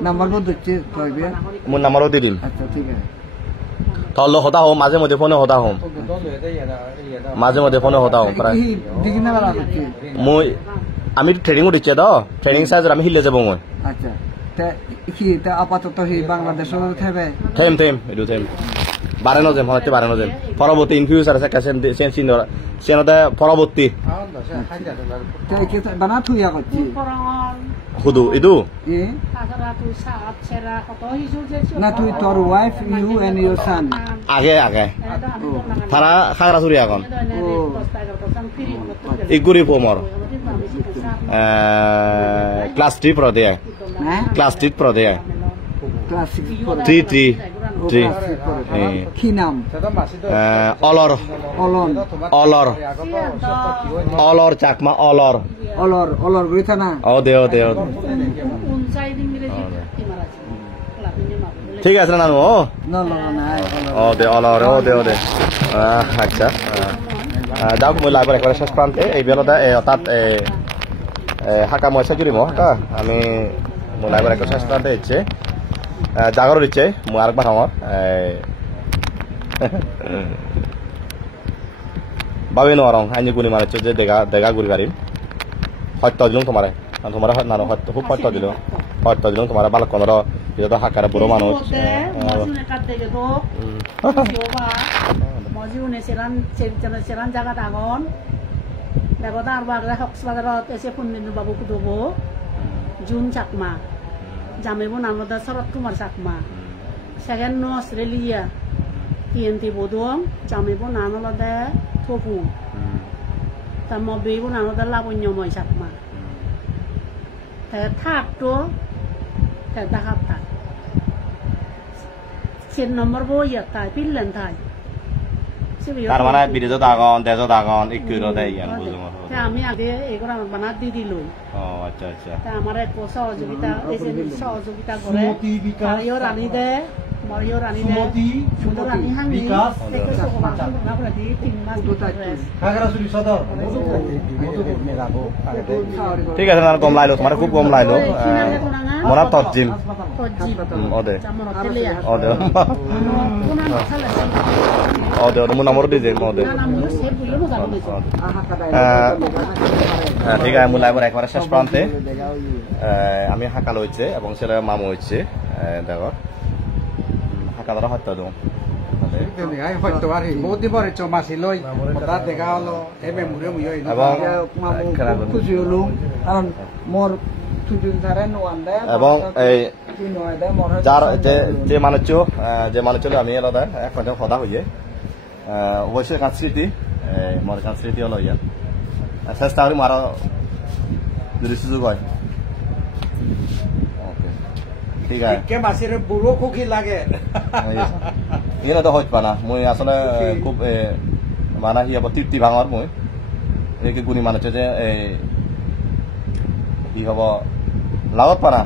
নাম্বার কত হচ্ছে মোর নাম্বারও দি দিম আচ্ছা ঠিক আছে তাহলে হতা হোম মাঝে মধ্যে ফোনে হতা হোম মাঝে মধ্যে ফোনে হতা হোম প্রায় মই আমি ট্রেনিং দিচ্ছে তো ট্রেনিং সাইজ আমি হিলে যাব মই আচ্ছা কি তা আপাতত এই বাংলাদেশে থাকবে থেম এটু থেম বারেনো যেম হতে বারেনো যেম পরবর্তী ইন ফিউচার আছে কাছেন সেন সিন সেনতে পরবর্তী বানা থুইয়া করছি হুদু ইদু না তুই তোর ওয়াইফ ইউ এন্ড ইওর সান আগে তারা খাগড়া চুরি এখন ইগুরি পোমর ক্লাস 3 পড়ে ক্লাস 3 পড়ে ক্লাস 3 কি নাম অলর চাকমা অলর বুঝা না ও দে ঠিক আছে না ও দে অলর ও দে আচ্ছা যাওক মই লাইভৰ একবাৰে শেষ প্ৰান্তে এই বেলতে তাত হাকা মই চাকৰি হাকা আমি মই লাইভৰ একবাৰে শেষ প্ৰান্তে ইচ্ছে জাগর দিচ্ছে মই আরেকবার আমার ভাবি নোৱাৰোঁ আইনি গুণি মাৰিছো যে দেখা ঘূৰি পাৰিম সত্য দিলোঁ তোমাৰে নানো সত্য খুব সত্য দিলোঁ তোমাৰ বালকখনৰ যিহেতু হাকাৰে বুঢ়ো মানুহ জুন চাকমা জামিব নামদা শরৎ কুমার চাকমা সেকেন্ড নো অস্ট্রেলিয়া TNT বোধম জামিব নামদা থপু তার মবেব নামদা লাবণ্যময় চাকমা থাকতো দেখাত থাক সেন নম্বর বই তাই পিললেন তাই তার মানে বিদেশত আগন দেশত আগন একটু দেয় আমি আগে এগুলো বানা দি দিল আচ্ছা আচ্ছা আমার এক সহযোগিতা করে রানী দে মরিও রানী দে সুন্দর রানী হাঙ্গি ঠিক আছে না কম লাইলো তোমার খুব কম লাইলো মনা তজিম ওদের মোৰ নাম্বাৰ দি দিম ঠিক আছে মোৰ লাইভৰ একবাৰে শেষ প্ৰান্তে আমি হাকা লৈছে এবং ছেলে মামু হচ্ছে দেখো হাকা ধরা হত্যা দিওঁ হয়তো আর বহুত দিন পরে চমাসি লই হঠাৎ দেখা হলো এবে মুড়ে মুড়ে এবং খুশি হলুম কারণ মোর এবং এই যার যে মানুষ আমি আলাদা এক সদা হয়ে অবশ্যই কাজ স্মৃতি মোর কাজ স্মৃতি হলো ইয়াত চেষ্টা করি মারা যদি সুযোগ হয় ঠিক আছে বুড়ো খুকি লাগে ইয়ে তো হইত পানা মই আসলে খুব মানে সি তৃপ্তি ভাঙর মই এই গুণী মানুষ যে কি হব লাগত পারা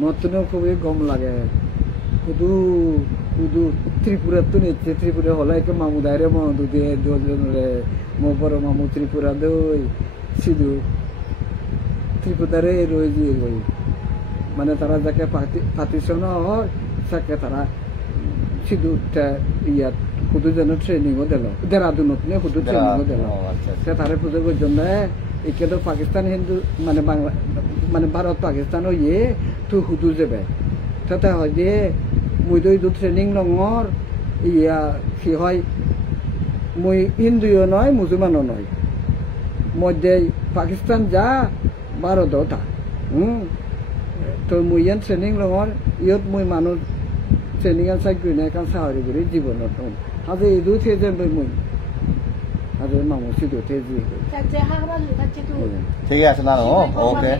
মতন খুবই গম লাগে শুধু শুধু ত্রিপুরা তো নিচ্ছে ত্রিপুরা হলে একে মামু দায়রে মধু দিয়ে দুজনে মো বড় মামু ত্রিপুরা দই শুধু ত্রিপুরারে রয়েছে ওই মানে তারা যাকে পাতিশন হয় তাকে তারা শুধু ইয়াত শুধু যেন ট্রেনিংও দিল দেরাদুনত নিয়ে শুধু ট্রেনিংও দিল সে তারে পুজোর জন্য একে তো পাকিস্তান হিন্দু মানে বাংলা মানে ভারত পাকিস্তান ইয়ে তো শুধু যাবে তাতে হয় যে মুই তো ট্রেনিং লঙর ইয়া কি হয় মুই হিন্দুও নয় মুসলমানও নয় মধ্যে পাকিস্তান যা ভারতও তা তো মুই ইয়ান ট্রেনিং লঙর ইয়ত মুই মানুষ ট্রেনিং চাই গৈ কাম চাহৰি কৰি জীৱনত আজি এইটো থেজে মুই আজি মামু চিটো থেজি ঠিক আছে না ওকে